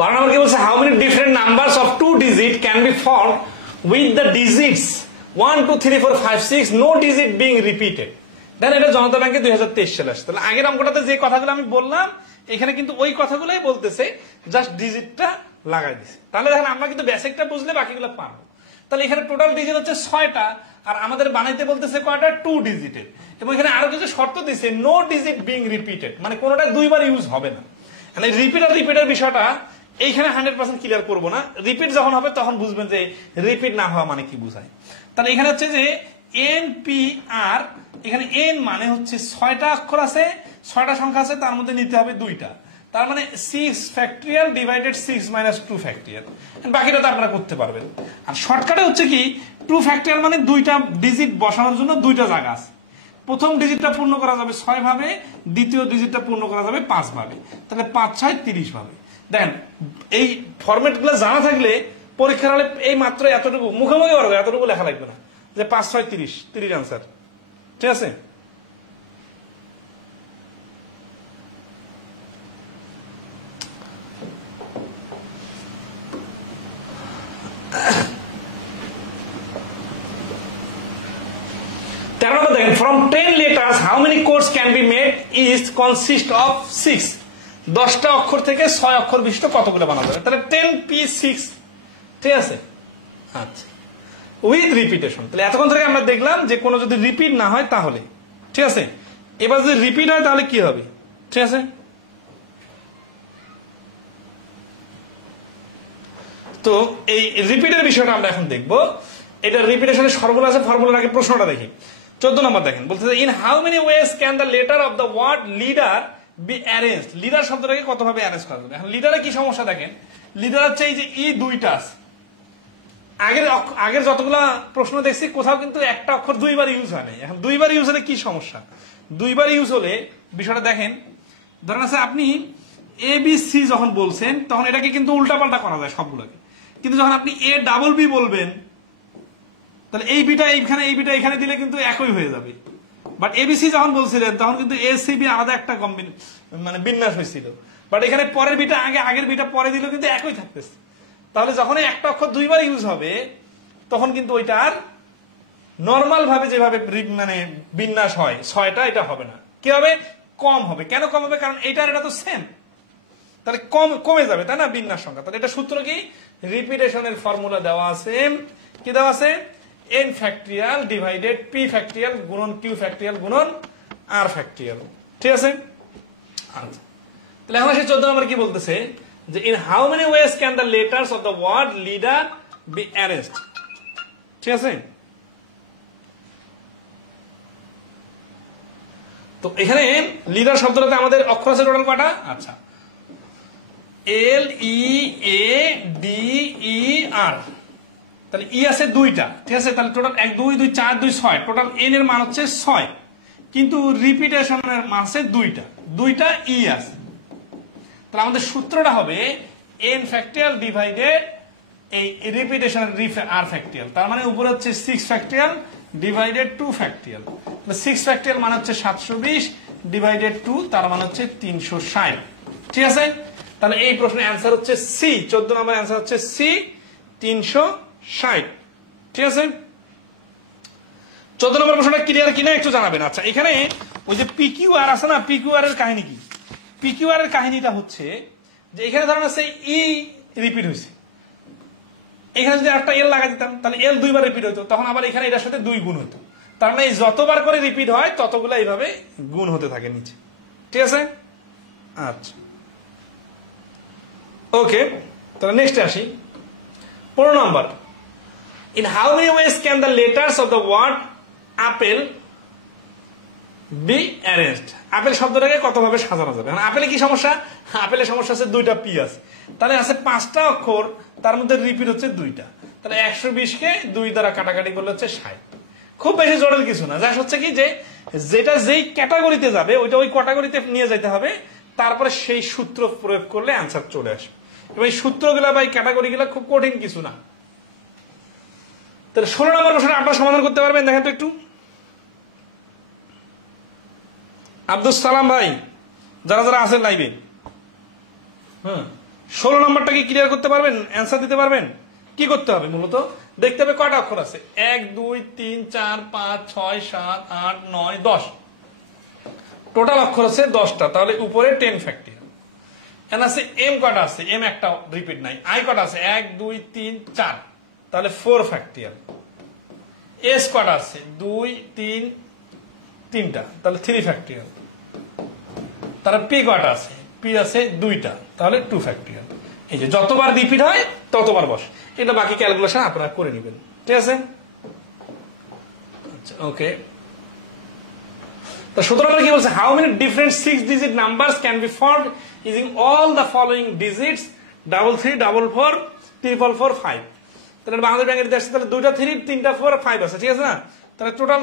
বারো নম্বর কি বলছে, how many different numbers of 2 digit can be formed with the digits 1 2 3 4 5 6 no digit being repeated. Then এটা জনতা ব্যাংকে 2023 সালে আসছে। তাহলে আগের অঙ্কটাতে যে কথাগুলো আমি বললাম এখানে কিন্তু ওই কথাগুলোই বলতেছে, জাস্ট ডিজিটটা লাগাই দিছে। তাহলে দেখেন আমরা কিন্তু বেসিকটা বুঝলে বাকিগুলো পারবো। তাহলে এখানে টোটাল ডিজিট হচ্ছে 6টা, আর আমাদের বানাইতে বলতেছে কয়টা, 2 ডিজিটের। এবং এখানে আরো কিছু শর্ত দিছে, নো ডিজিট বিং রিপিটেড, মানে কোনোটা দুইবার ইউজ হবে না। মানে রিপিটের বিষয়টা এইখানে 100% ক্লিয়ার করবো না, রিপিট যখন হবে তখন বুঝবেন যে রিপিট না হওয়া মানে কি বোঝায়। তাহলে এখানে হচ্ছে যে NPR, এখানে এন মানে হচ্ছে 6টা অক্ষর আছে, 6টা সংখ্যা আছে, তার মধ্যে নিতে হবে 2টা, তার মানে 6 ফ্যাক্টরিয়াল ডিভাইডেড 6 মাইনাস 2 ফ্যাক্টরিয়াল। বাকিটা তো আপনারা করতে পারবেন। আর শর্টকাটে হচ্ছে কি 2 ফ্যাক্টরিয়াল মানে 2টা ডিজিট বসানোর জন্য 2টা জায়গা আছে। প্রথম ডিজিটটা পূর্ণ করা যাবে 6 ভাবে, দ্বিতীয় ডিজিটটা পূর্ণ করা যাবে 5 ভাবে, তাহলে 5 6 30 ভাবে। দেখেন এই ফরম্যাট গুলো জানা থাকলে পরীক্ষার হলে এই মাত্র এতটুকু মুখোমুখি পারবে, এতটুকু লেখা লাগবে না যে 5 6 30 30 আনসার, ঠিক আছে? দেখেন from 10 letters how many chords can be made is consist of 6। 10টা অক্ষর থেকে 6 অক্ষর বিশিষ্ট কতগুলো বানাতে হবে? তাহলে 10p6, ঠিক আছে? আচ্ছা, উইথ রিপিটেশন। তাহলে এতক্ষণ থেকে আমরা দেখলাম যে কোনো যদি রিপিট না হয় তাহলে, ঠিক আছে? এবার যদি রিপিট হয় তাহলে কি হবে, ঠিক আছে? তো এই রিপিটের বিষয়টা আমরা এখন দেখবো। এটা রিপিটেশনের ফর্মুলা আছে, ফর্মুলার আগে প্রশ্নটা দেখি। 14 নম্বর দেখেন, বলতেছে in how many ways can the letter of the word leader be arranged. Leader শব্দটাকে কতভাবে অ্যারেঞ্জ করা যাবে? এখন লিডারে কি সমস্যা দেখেন, লিডার হচ্ছে এই যে দুইটা আছে। আগের যতগুলা প্রশ্ন দেখছি কোথাও কিন্তু একটা অক্ষর দুইবার ইউজ হয় না। এখন দুইবার ইউজ হলে কি সমস্যা? দুইবার ইউজ হলে বিষয়টা দেখেন, ধরেন আছে আপনি ABC যখন বলছেন তখন এটাকে কিন্তু উল্টাপাল্টা করা যায় সবগুলোকে, কিন্তু যখন আপনি ABB বলবেন তাহলে এই বিটা এইখানে, এই বিটা এখানে দিলে কিন্তু একই হয়ে যাবে। বাট ABC যখন বলছিলেন তখন কিন্তু ACB আলাদা একটা মানে বিন্যাস হয়েছিল। বাট এখানে পরের বিটা আগে, আগের বিটা পরে দিলেও কিন্তু একই থাকতেছে। তাহলে যখন একটা অক্ষর দুইবার ইউজ হবে তখন কিন্তু ওইটার নর্মাল ভাবে যেভাবে মানে বিন্যাস হয় 6টা, এটা হবে না। কি হবে? কম হবে। কেন কম হবে? কারণ এটা তো সেম, তাহলে কমে যাবে, তাই না, বিন্যাস সংখ্যা। তাহলে এটা সূত্র কি? রিপিটেশনের ফর্মুলা দেওয়া আছে, কি দেওয়া আছে? n factorial divided p factorial গুণন q ফ্যাক্টরিয়াল গুণন r ফ্যাক্টরিয়াল, ঠিক আছে? আচ্ছা, তাহলে এখন আসে 14 নম্বর কি বলতেছে যে in how many ways can the letters of the word leader be arranged, ঠিক আছে? তো এখানে লিডার শব্দটাতে আমাদের অক্ষর আছে টোটাল কয়টা? আচ্ছা, LEADER, তাহলে ই আছে 2টা, ঠিক আছে? তাহলে টোটাল 1 2 2 4 2 6, টোটাল n এর মান হচ্ছে 6, কিন্তু রিপিটেশনের মান আছে 2টা ই আছে। তাহলে আমাদের সূত্রটা হবে n ফ্যাক্টরিয়াল ডিভাইডেড এই রিপিটেশনের r ফ্যাক্টরিয়াল, তার মানে উপরে হচ্ছে 6 ফ্যাক্টরিয়াল ডিভাইডেড 2 ফ্যাক্টরিয়াল। তাহলে 6 ফ্যাক্টরিয়াল মানে হচ্ছে 720 ডিভাইডেড 2, তার মানে হচ্ছে 360, ঠিক আছে? তাহলে এই প্রশ্নের অ্যান্সার হচ্ছে সি। 14 নম্বর অ্যান্সার হচ্ছে সি, 360, ঠিক আছে? 14 নম্বর প্রশ্নটা ক্লিয়ার কিনা একটু জানাবেন। আচ্ছা, এখানে ওই যে পিকিউআর আছে না, পিকিউআর এর কাহিনী কি? পিকিউআর এর কাহিনীটা হচ্ছে যে এখানে ধরেন আছে ই রিপিট হয়েছে, এখানে যদি একটা এল লাগাই দিতাম তাহলে এল 2 বার রিপিট হতো, তখন আবার এখানে এটার সাথে 2 গুণ হতো। তার মানে যতবার করে রিপিট হয় ততগুলো এইভাবে গুণ হতে থাকে নিচে। ঠিক আছে? আচ্ছা, ওকে, তাহলে নেক্সটে আসি। 15 নম্বর, in how many ways can the letters of the word apple be arranged? Apple শব্দটাকে কতভাবে সাজানো যাবে? আপেলে কি সমস্যা? আপেলের সমস্যা আছে 2টা পি আছে, তাহলে আছে 5টা অক্ষর, তার মধ্যে রিপিট হচ্ছে 2টা, তাহলে 120 কে 2 দ্বারা কাটাকাটি করলে হচ্ছে 60। খুব বেশি জটিল কিছু না, যা হচ্ছে কি যে যেটা যেই ক্যাটাগরিতে যাবে ওইটা ওই ক্যাটাগরিতে নিয়ে যেতে হবে, তারপরে সেই সূত্র প্রয়োগ করলে অ্যান্সার চলে আসবে। এবং এই সূত্রগুলা বা এই ক্যাটাগরিগুলা খুব কঠিন কিছু না। তাহলে 16 নম্বর প্রশ্ন আপনারা সমাধান করতে পারবেন, দেখেন তো একটু। আব্দুল সালাম ভাই, যারা যারা আছেন লাইভে, 16 নম্বরটা কি ক্লিয়ার করতে পারবেন? অ্যান্সার দিতে পারবেন? কি করতে হবে? মূলত দেখতে হবে কয়টা অক্ষর আছে। 1 2 3 4 5 6 7 8 9 10, টোটাল অক্ষর আছে 10টা, তাহলে উপরে 10 ফ্যাক্টরিয়াল। এন আছে এম কয়টা আছে? এম একটা রিপিট নাই। আই কয়টা আছে? 1 2 3 4, তাহলে 4 ফ্যাক্টরিয়াল। এস কয়টা আছে? 2 3 3টা, তাহলে 3 ফ্যাক্টরিয়াল। তাহলে পি কয়টা আছে? পি আছে 2টা, তাহলে 2 ফ্যাক্টরিয়াল। এই যে যতবার রিপিট হয় ততবার বসে, এটা বাকি ক্যালকুলেশন আপনারা করে নেবেন। ঠিক আছে? আচ্ছা, ওকে। তো 17 নম্বর কি বলছে? How many different 6 digit numbers can be formed using all the following digits 33 44 444 5। তাহলে বাংলাদেশ ব্যাংকের দেশে তাহলে 2টা 3 3টা 4 5 আছে, ঠিক আছে না? তাহলে টোটাল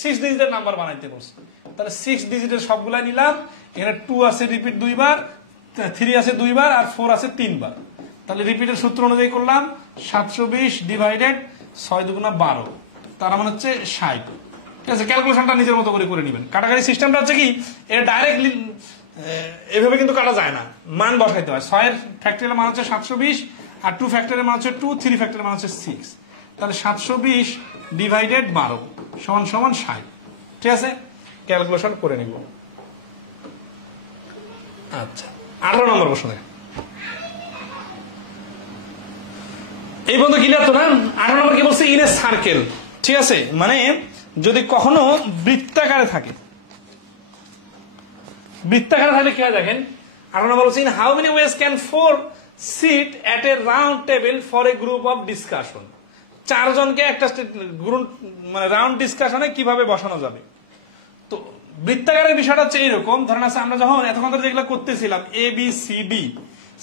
6 ডিজিটের নাম্বার বানাইতে বলছে। তাহলে 6 ডিজিটের সবগুলা নিলাম, এখানে 2 আছে রিপিট 2 বার, 3 আছে 2 বার, আর 4 আছে 3 বার। তাহলে রিপিটের সূত্র অনুযায়ী করলাম 720 ডিভাইডেড 6 দুগুণা 12, তার মানে হচ্ছে 60। ঠিক আছে? ক্যালকুলেশনটা নিজের মতো করে নিবেন। কাটাকাটি সিস্টেমটা হচ্ছে কি, এটা ডাইরেক্টলি এভাবে কিন্তু কাটা যায় না, মান বসাইতে হয়। 6 এর ফ্যাক্টরিয়াল মান হচ্ছে 720, আর 2 ফ্যাক্টরিয়াল মান হচ্ছে 2, 3 ফ্যাক্টরিয়াল মান হচ্ছে 6। তাহলে 720 ডিভাইডেড 12 সমান সমান 60। ঠিক আছে? ক্যালকুলেশন করে নিব। আচ্ছা, 18 নম্বর প্রশ্ন। এই পর্যন্ত ক্লিয়ার তো না? 18 নম্বর কি বলছে? In a circle. ঠিক আছে, মানে যদি কখনো বৃত্তাকারে থাকে, বৃত্তাকারে থাকলে কি হয় দেখেন। 18 নম্বর বলছে, in how many ways can 4 sit at a round table for a group of discussion? 4 জনকে একটা মানে রাউন্ড ডিসকাশনে কিভাবে বসানো যাবে? তো বৃত্তাকারের বিষয়টা হচ্ছে এইরকম, ধরেন আছে আমরা যখন এতক্ষণ ধরে যেগুলো করতেছিলাম এ বি সি ডি,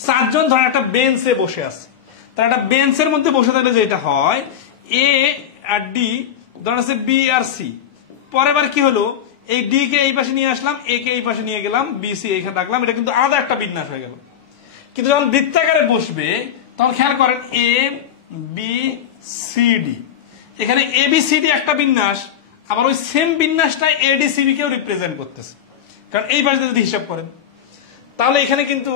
4 জন ধরেন একটা বেঞ্চে বসে আছে। তার একটা বেঞ্চের মধ্যে বসে থাকলে যেটা হয়, এ আর ডি, ধরেন আছে বি আর সি। পরের বার কি হলো, এই ডি কে এই পাশে নিয়ে আসলাম, এ কে এই পাশে নিয়ে গেলাম, বি সি এইখানে রাখলাম, এটা কিন্তু আলাদা একটা বিন্যাস হয়ে গেল। কিন্তু যখন বৃত্তাকারে বসবে তখন খেয়াল করেন এ বি সি ডি, এখানে এ বি সি ডি একটা বিন্যাস, আবার ওই সেম বিন্যাসটা এডিসিবি কেও রিপ্রেজেন্ট করতেছে। কারণ এই পাশে যদি হিসাব করেন তাহলে এখানে কিন্তু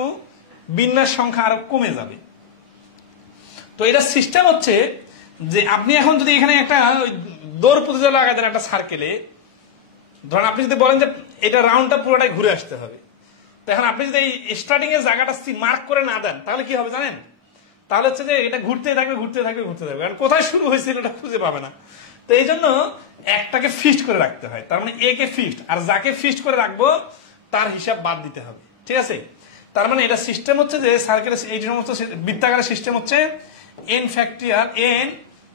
বিন্যাস সংখ্যা আরো কমে যাবে। তো এটা সিস্টেম হচ্ছে যে আপনি এখন যদি এখানে একটা দৌড় প্রতিযোগিতা লাগাই দেন একটা সার্কেলে, ধরেন আপনি যদি বলেন যে এটা রাউন্ডটা পুরোটাই ঘুরে আসতে হবে, তো এখন আপনি যদি এই স্টার্টিং এর জায়গাটা মার্ক করে না দেন তাহলে কি হবে জানেন? তাহলে হচ্ছে যে এটা ঘুরতেই থাকবে ঘুরতে থাকবে ঘুরতে থাকবে, কারণ কোথায় শুরু হয়েছিল এটা খুঁজে পাবে না। তো এই জন্য একটাকে ফিক্সড করে রাখতে হয়, তার মানে এ কে ফিক্সড, আর যাকে ফিক্সড করে রাখবো তার হিসাব বাদ দিতে হবে। ঠিক আছে? তার মানে এটা সিস্টেম হচ্ছে যে সার্কেলের এই সমস্ত বৃত্তাকারের সিস্টেম হচ্ছে এন ফ্যাক্টরিয়াল, এন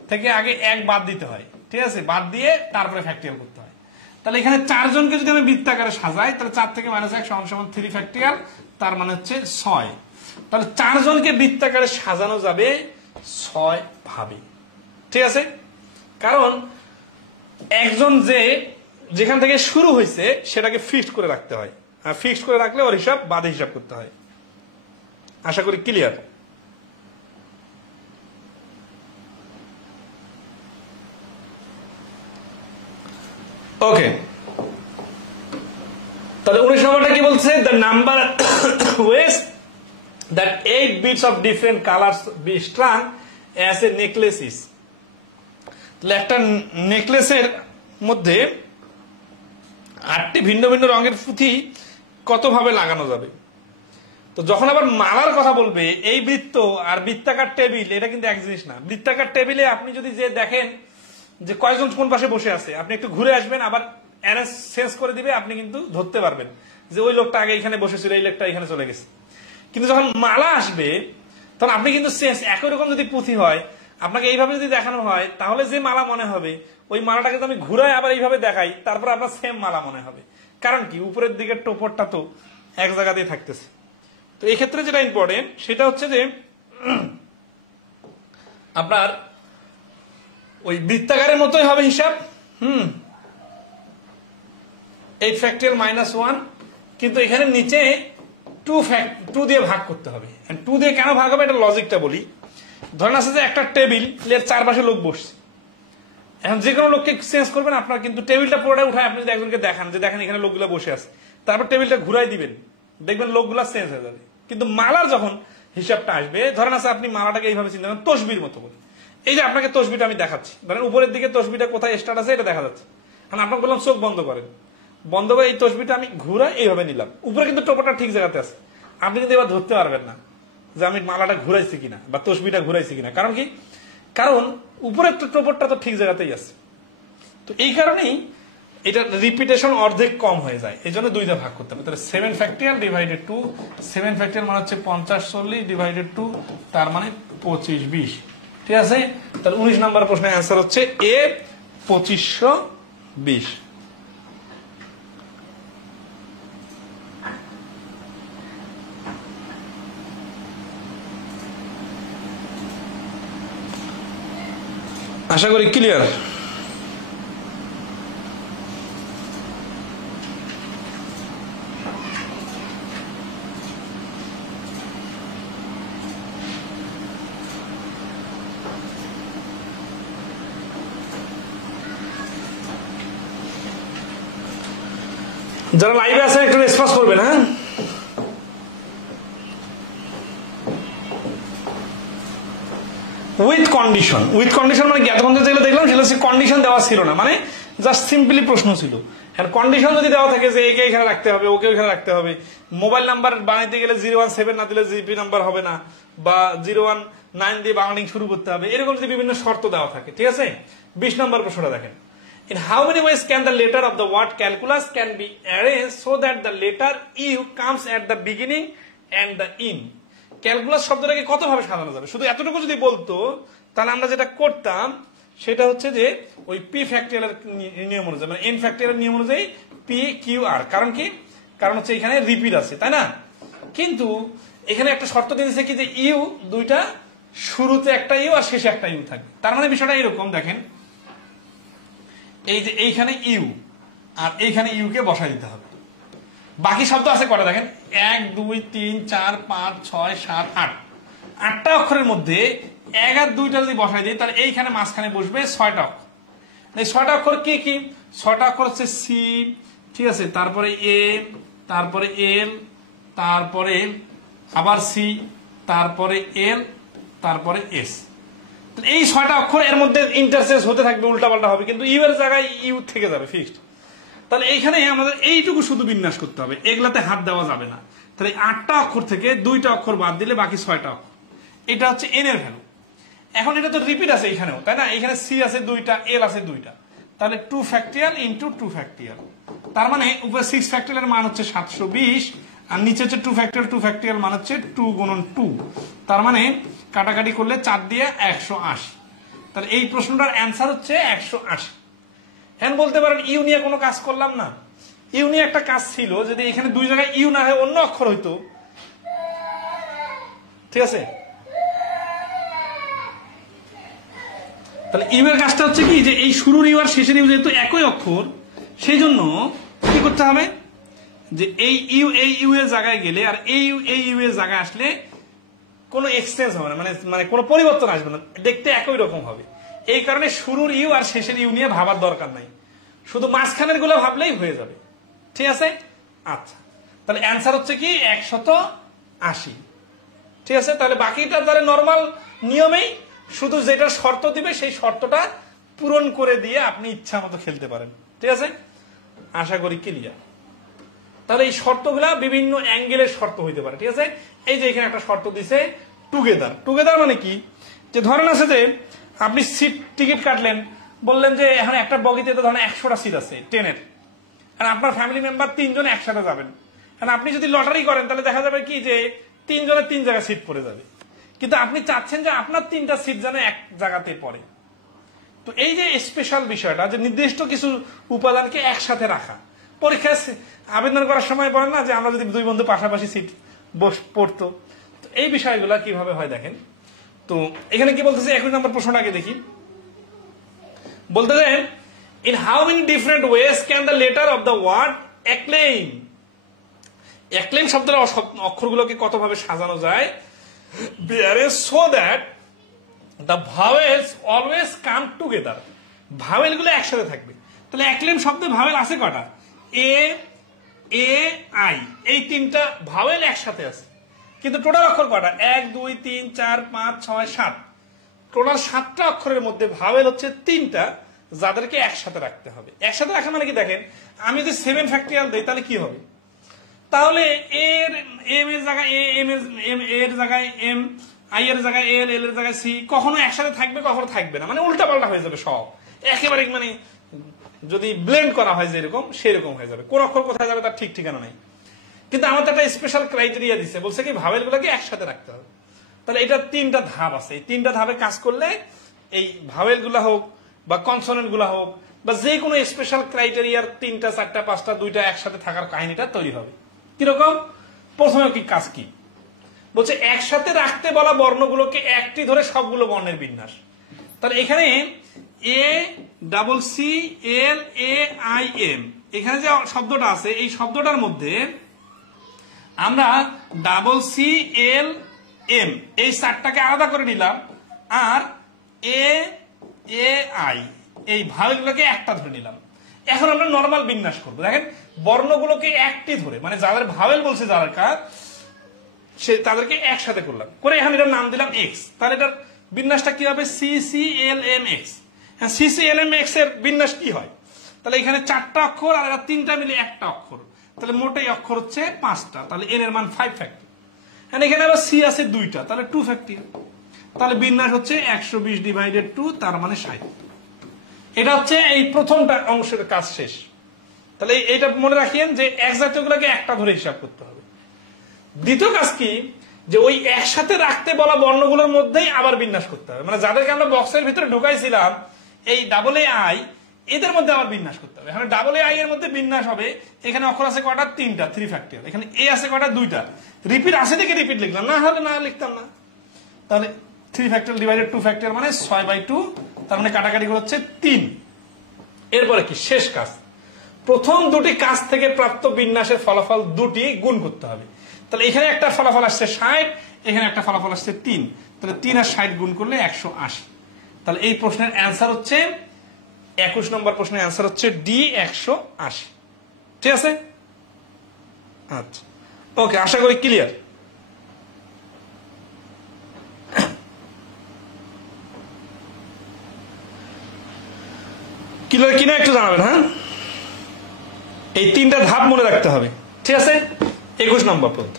থেকে আগে 1 বাদ দিতে হয়। ঠিক আছে? বাদ দিয়ে তারপরে ফ্যাক্টরিয়াল করতে হয়। তাহলে এখানে 4 জনকে যদি আমি বৃত্তাকারে সাজাই তাহলে 4 থেকে -1 সমান সমান 3 ফ্যাক্টরিয়াল, তার মানে হচ্ছে 6। তাহলে 4 জনকে বৃত্তাকারে সাজানো যাবে 6 ভাবে। ঠিক আছে? কারণ একজন যেখান থেকে শুরু হয়েছে সেটাকে ফিক্সড করে রাখতে হয়, আর ফিক্সড করে রাখলে ওর হিসাব বাদে হিসাব করতে হয়। আশা করি ক্লিয়ার। ওকে, তাহলে 19 নম্বরটা কি বলছে? The number ways that 8 beads of different colours be strung as a necklace is. তাহলে একটা নেকলেসের মধ্যে 8টি ভিন্ন ভিন্ন রঙের পুঁথি কতভাবে লাগানো যাবে। তো যখন আবার মালার কথা বলবে, এই বৃত্ত আর বৃত্তাকার টেবিল এটা কিন্তু এক জিনিস না। বৃত্তাকার টেবিলে আপনি যদি যে দেখেন যে কয়জন কোন পাশে বসে আছে, আপনি একটু ঘুরে আসবেন, আবার অ্যারেঞ্জ সেন্স করে দিবে, আপনি কিন্তু ধরতে পারবেন যে ওই লোকটা আগে এখানে বসেছিল, এই লোকটা এখানে চলে গেছে। কিন্তু যখন মালা আসবে তখন আপনি কিন্তু সেন্স, একই রকম যদি পুঁথি হয় আপনাকে এইভাবে যদি দেখানো হয়, তাহলে যে মালা মনে হবে ওই মালাটাকে যদি আমি ঘুরাই আবার এইভাবে দেখাই, তারপর আপনার সেম মালা মনে হবে। কারণ কি, উপরের দিকের টোপরটা তো এক জায়গাতেই থাকতেছে। তো এই ক্ষেত্রে যেটা ইম্পর্টেন্ট সেটা হচ্ছে যে আপনার ওই বৃত্তাকারের মতোই হবে হিসাব। 8 ফ্যাক্টরিয়াল -1, কিন্তু এখানে নিচে 2 দিয়ে ভাগ করতে হবে। 2 দিয়ে কেন ভাগ হবে এটা লজিকটা বলি। ধরেন আছে যে একটা টেবিল এর চারপাশে লোক বসছে, এখন যে কোনো লোককে চেঞ্জ করবেন আপনার, কিন্তু টেবিলটা পুরোটা উঠায় আপনি যদি একজনকে দেখান যে দেখেন এখানে লোকগুলো বসে আছে, তারপর টেবিলটা ঘুরাই দিবেন, দেখবেন লোকগুলা চেঞ্জ হয়ে যাবে। কিন্তু মালার যখন হিসাবটা আসবে, ধরেন আছে আপনি মালাটাকে এইভাবে চিন্তা করেন তসবির মতো করে, এই যে আপনাকে তসবিটা আমি দেখাচ্ছি, ধরেন উপরের দিকে তসবিটা কোথায় স্টার্ট আছে এটা দেখা যাচ্ছে। এখন আপনাকে বললাম চোখ বন্ধ করেন, বন্ধ করে এই তসবিটা আমি ঘুরাই এইভাবে নিলাম, উপরে কিন্তু টোপরটা ঠিক জায়গাতে আছে, আপনি কিন্তু এবার ধরতে পারবেন না যে আমি মালাটা ঘুরাইছি কিনা বা তসবিটা ঘুরাইছি কিনা। কারণ কি, কারণ উপরের টোপরটা তো ঠিক জায়গাতেই আছে। তো এই কারণেই এটা রিপিটেশন অর্ধেক কম হয়ে যায়, এই জন্য 2 দিয়ে ভাগ করতে হবে। তাহলে 7 ফ্যাক্টরিয়াল ডিভাইডেড 2, 7 ফ্যাক্টরিয়াল মানে হচ্ছে 50 40 ডিভাইডেড 2, তার মানে 25 20। ঠিক আছে, তাহলে 19 নম্বর প্রশ্নের অ্যান্সার হচ্ছে এ 2520। আশা করি ক্লিয়ার। যারা লাইভে আছেন একটু রেসপন্স করবেন। হ্যাঁ, উইথ কন্ডিশন, উইথ কন্ডিশন মানে কি, এতক্ষণ যেগুলো দেখলাম সেগুলো কন্ডিশন দেওয়া ছিল না, মানে জাস্ট সিম্পলি প্রশ্ন ছিল। আর কন্ডিশন যদি দেওয়া থাকে যে একে এখানে রাখতে হবে, ওকে এখানে রাখতে হবে, মোবাইল নাম্বার বানাইতে গেলে 017 না দিলে জিপি নাম্বার হবে না, বা 019 দিয়ে বাংলালিংক শুরু করতে হবে, এরকম যদি বিভিন্ন শর্ত দেওয়া থাকে। ঠিক আছে, 20 নম্বর প্রশ্নটা দেখেন, in how many ways can the letter of the word calculus can be arranged so that the letter u comes at the beginning and the end? Calculus শব্দটাকে কত ভাবে সাজানো যাবে, শুধু এতটুকু যদি বলতো তাহলে আমরা যেটা করতাম সেটা হচ্ছে যে ওই পি ফ্যাক্টরিয়ালের নিয়ম অনুযায়ী, মানে এন ফ্যাক্টরিয়ালের নিয়ম অনুযায়ী পি কিউ আর। কারণ কি, কারণ হচ্ছে এখানে রিপিট আছে, তাই না? কিন্তু এখানে একটা শর্ত দিয়েছে কি যে ইউ দুইটা, শুরুতে একটা ইউ আর শেষে একটা ইউ থাকবে। তার মানে বিষয়টা এরকম দেখেন, এই যে এইখানে ইউ আর এইখানে ইউ কে বসাই দিতে হবে। বাকি শব্দ আছে কটা দেখেন, 1 2 3 4 5 6 7 8, 8টা অক্ষরের মধ্যে 1 আর 2টা যদি বসাই দিই তাহলে এইখানে মাঝখানে বসবে 6টা অক্ষর। এই 6টা অক্ষর কি কি, 6টা অক্ষর হচ্ছে সি, ঠিক আছে, তারপরে এ, তারপরে এল, তারপরে আবার সি, তারপরে এল, তারপরে এস। এই 6টা অক্ষর এর মধ্যে ইন্টারচেঞ্জ হতে থাকবে, উল্টাপাল্টা হবে, কিন্তু ইউ এর জায়গায় ইউ থেকে যাবে ফিক্সড। তাহলে এইখানে আমাদের এইটুকু শুধু বিন্যাস করতে হবে, এগুলাতে হাত দেওয়া যাবে না। তাহলে 8টা অক্ষর থেকে 2টা অক্ষর বাদ দিলে বাকি 6টা অক্ষর, এটা হচ্ছে এন এর ভ্যালু। এখন এটা তো রিপিট আছে এখানেও, তাই না? এখানে সি আছে 2টা, এল আছে 2টা, তাহলে 2 ফ্যাক্টরিয়াল ইন্টু 2 ফ্যাক্টরিয়াল, তার মানে উপরে 6 ফ্যাক্টরিয়াল মান হচ্ছে 720, আর নিচে হচ্ছে 2 ফ্যাক্টরিয়াল মান হচ্ছে 2 গুণন 2, তার মানে কাটাকাটি করলে 4 দিয়ে 180। তাহলে এই প্রশ্নটার অ্যান্সার হচ্ছে 180। হ্যাঁ, বলতে পারেন ইউ নিয়ে কোনো কাজ করলাম না, ইউ নিয়ে একটা কাজ ছিল, যদি এখানে 2 জায়গায় ইউ না হয় অন্য অক্ষর হইতো, ঠিক আছে? তাহলে ইউ এর কাজটা হচ্ছে কি যে এই শুরুর ইউ আর শেষের ইউ যেহেতু একই অক্ষর, সেই জন্য কি করতে হবে যে এই ইউ এর জায়গায় গেলে আর এই ইউ এর জায়গায় আসলে কোনো এক্সচেঞ্জ হবে না, মানে কোনো পরিবর্তন আসবে না, দেখতে একই রকম হবে। এই কারণে শুরুর ইউ আর শেষের ইউ নিয়ে ভাবার দরকার নাই, শুধু মাঝখানের গুলো ভাবলেই হয়ে যাবে। ঠিক আছে, আচ্ছা, তাহলে অ্যান্সার হচ্ছে কি 180। ঠিক আছে, তাহলে বাকিটা তাহলে নর্মাল নিয়মেই, শুধু যেটা শর্ত দিবে সেই শর্তটা পূরণ করে দিয়ে আপনি ইচ্ছা মতো খেলতে পারেন। ঠিক আছে, আশা করি ক্লিয়ার। তাহলে এই শর্তগুলা বিভিন্ন অ্যাঙ্গেলের শর্ত হইতে পারে। ঠিক আছে, এই যে এখানে একটা শর্ত দিছে টুগেদার। টুগেদার মানে কি, যে ধরেন আছে যে আপনি সিট টিকিট কাটলেন, বললেন যে এখন একটা বগিতে তো ধরেন 100টা সিট আছে ট্রেনের, আর আপনার ফ্যামিলি মেম্বার 3 জন একসাথে যাবেন। কারণ আপনি যদি লটারি করেন তাহলে দেখা যাবে কি যে 3 জনের 3 জায়গায় সিট পড়ে যাবে, কিন্তু আপনি চাচ্ছেন যে আপনার 3টা সিট যেন এক জায়গাতে পড়ে। তো এই যে স্পেশাল বিষয়টা, যে নির্দিষ্ট কিছু উপাদানকে একসাথে রাখা। পরীক্ষায় আবেদন করার সময় বলেন না যে আমরা যদি 2 বন্ধু পাশাপাশি সিট পড়তো, তো এই বিষয়গুলো কিভাবে হয় দেখেন। তো এখানে কি বলতেছে, 21 নম্বর প্রশ্নটাকে দেখি। বলতে দেন, in how many different ways can the letter of the word acclaim. Acclaim শব্দের অক্ষরগুলোকে কতভাবে সাজানো যায়, so that the vowels always come together. Vowel গুলো একসাথে থাকবে। তাহলে অ্যাক্লেইম শব্দে ভাওয়েল আছে কটা, এ, এ, আই, এই 3টা ভাওয়েল একসাথে আছে, কিন্তু টোটাল অক্ষর কটা, 1 2 3 4 5 6 7। টোটাল 7টা অক্ষরের মধ্যে ভাওয়েল হচ্ছে 3টা, যাদেরকে একসাথে রাখতে হবে। একসাথে রাখা মানে কি দেখেন, আমি যদি 7 ফ্যাক্টরিয়াল দেই তাহলে কি হবে, তাহলে এর এম এর জায়গায় এ, এম এর জায়গায় এম, আই এর জায়গায় এল, এল এর জায়গায় সি, কখনো একসাথে থাকবে কখনো থাকবে না, মানে উল্টা পাল্টা হয়ে যাবে সব একেবারে, মানে যদি ব্লেন্ড করা হয় যেরকম সেরকম হয়ে যাবে, কোন অক্ষর কোথায় যাবে তার ঠিক ঠিকানা নেই। কিন্তু আমার তো একটা স্পেশাল ক্রাইটেরিয়া দিচ্ছে, বলছে কি ভাওয়েল গুলোকে একসাথে রাখতে হবে। তাহলে এটা 3টা ধাপ আছে, এই 3টা ধাপে কাজ করলে এই ভাওয়েল গুলা হোক বা কনসোনেন্ট গুলা হোক বা যে কোনো স্পেশাল ক্রাইটেরিয়ার 3টা 4টা 5টা 2টা একসাথে থাকার কাহিনীটা তৈরি হবে। কিরকম, প্রথমে কি কাজ কি বলছে, একসাথে রাখতে বলা বর্ণগুলোকে একটি ধরে সবগুলো বর্ণের বিন্যাস। তাহলে এখানে A double C L A I M, এখানে যে শব্দটা আছে এই শব্দটার মধ্যে আমরা ডাবল সি এল এম এই 4টাকে আলাদা করে নিলাম, আর এ এ আই এই ভাওয়েলগুলোকে একটা ধরে নিলাম। এখন আমরা নরমাল বিন্যাস করবো। দেখেন বর্ণগুলোকে একটি ধরে, মানে যাদের ভাওয়েল বলছে যারা সে তাদেরকে একসাথে করলাম, করে এখানে এটার নাম দিলাম এক্স। তাহলে এটার বিন্যাসটা কি হবে, C C L M X. হ্যাঁ, C C L M X এর বিন্যাস কি হয়, তাহলে এখানে 4টা অক্ষর আর 3টা মিলে একটা অক্ষর, তাহলে মোট এই অক্ষর হচ্ছে 5টা, তাহলে এন এর মান 5 ফ্যাক্টর। হ্যাঁ, এখানে আবার সি আছে 2টা, তাহলে 2 ফ্যাক্টর। তাহলে বিন্যাস হচ্ছে 120 ডিভাইডেড 2, তার মানে 60। এটা হচ্ছে এই প্রথমটা অংশের কাজ শেষ। তাহলে এইটা মনে রাখিয়েন যে এক জাতীয় গুলাকে একটা ধরে হিসাব করতে হবে। দ্বিতীয় কাজ কি, যে ওই একসাথে রাখতে বলা বর্ণগুলোর মধ্যেই আবার বিন্যাস করতে হবে, মানে যাদেরকে আমরা বক্সের ভিতরে ঢুকাইছিলাম এই ডাবল এ আই, এদের মধ্যে আবার বিন্যাস করতে হবে। এখানে ডাবল এ আই এর মধ্যে বিন্যাস হবে, এখানে অক্ষর আছে কটা, 3টা, 3 ফ্যাক্টরিয়াল। এখানে এ আছে কটা, 2টা। রিপিট আছে দেখে রিপিট লিখলাম, না হলে না লিখতাম না। তাহলে 3 ফ্যাক্টরিয়াল ডিভাইডেড 2 ফ্যাক্টরিয়াল মানে 6/2, তার মানে কাটাকাটি হচ্ছে 3। এরপরে কি শেষ কাজ, প্রথম দুটি কাজ থেকে প্রাপ্ত বিন্যাসের ফলাফল দুটি গুণ করতে হবে। তাহলে এখানে একটা ফলাফল আসছে 60, এখানে একটা ফলাফল আসছে 3, তাহলে 3 আর 60 গুণ করলে 180। তাহলে এই প্রশ্নের অ্যান্সার হচ্ছে 21 নম্বর প্রশ্নের অ্যান্সার হচ্ছে ডি 180। ঠিক আছে, আচ্ছা ওকে, আশা করি ক্লিয়ার। ক্লিয়ার কিনা একটু জানাবেন। হ্যাঁ, এই 3টা ধাপ মনে রাখতে হবে। ঠিক আছে, 21 নম্বর পর্যন্ত।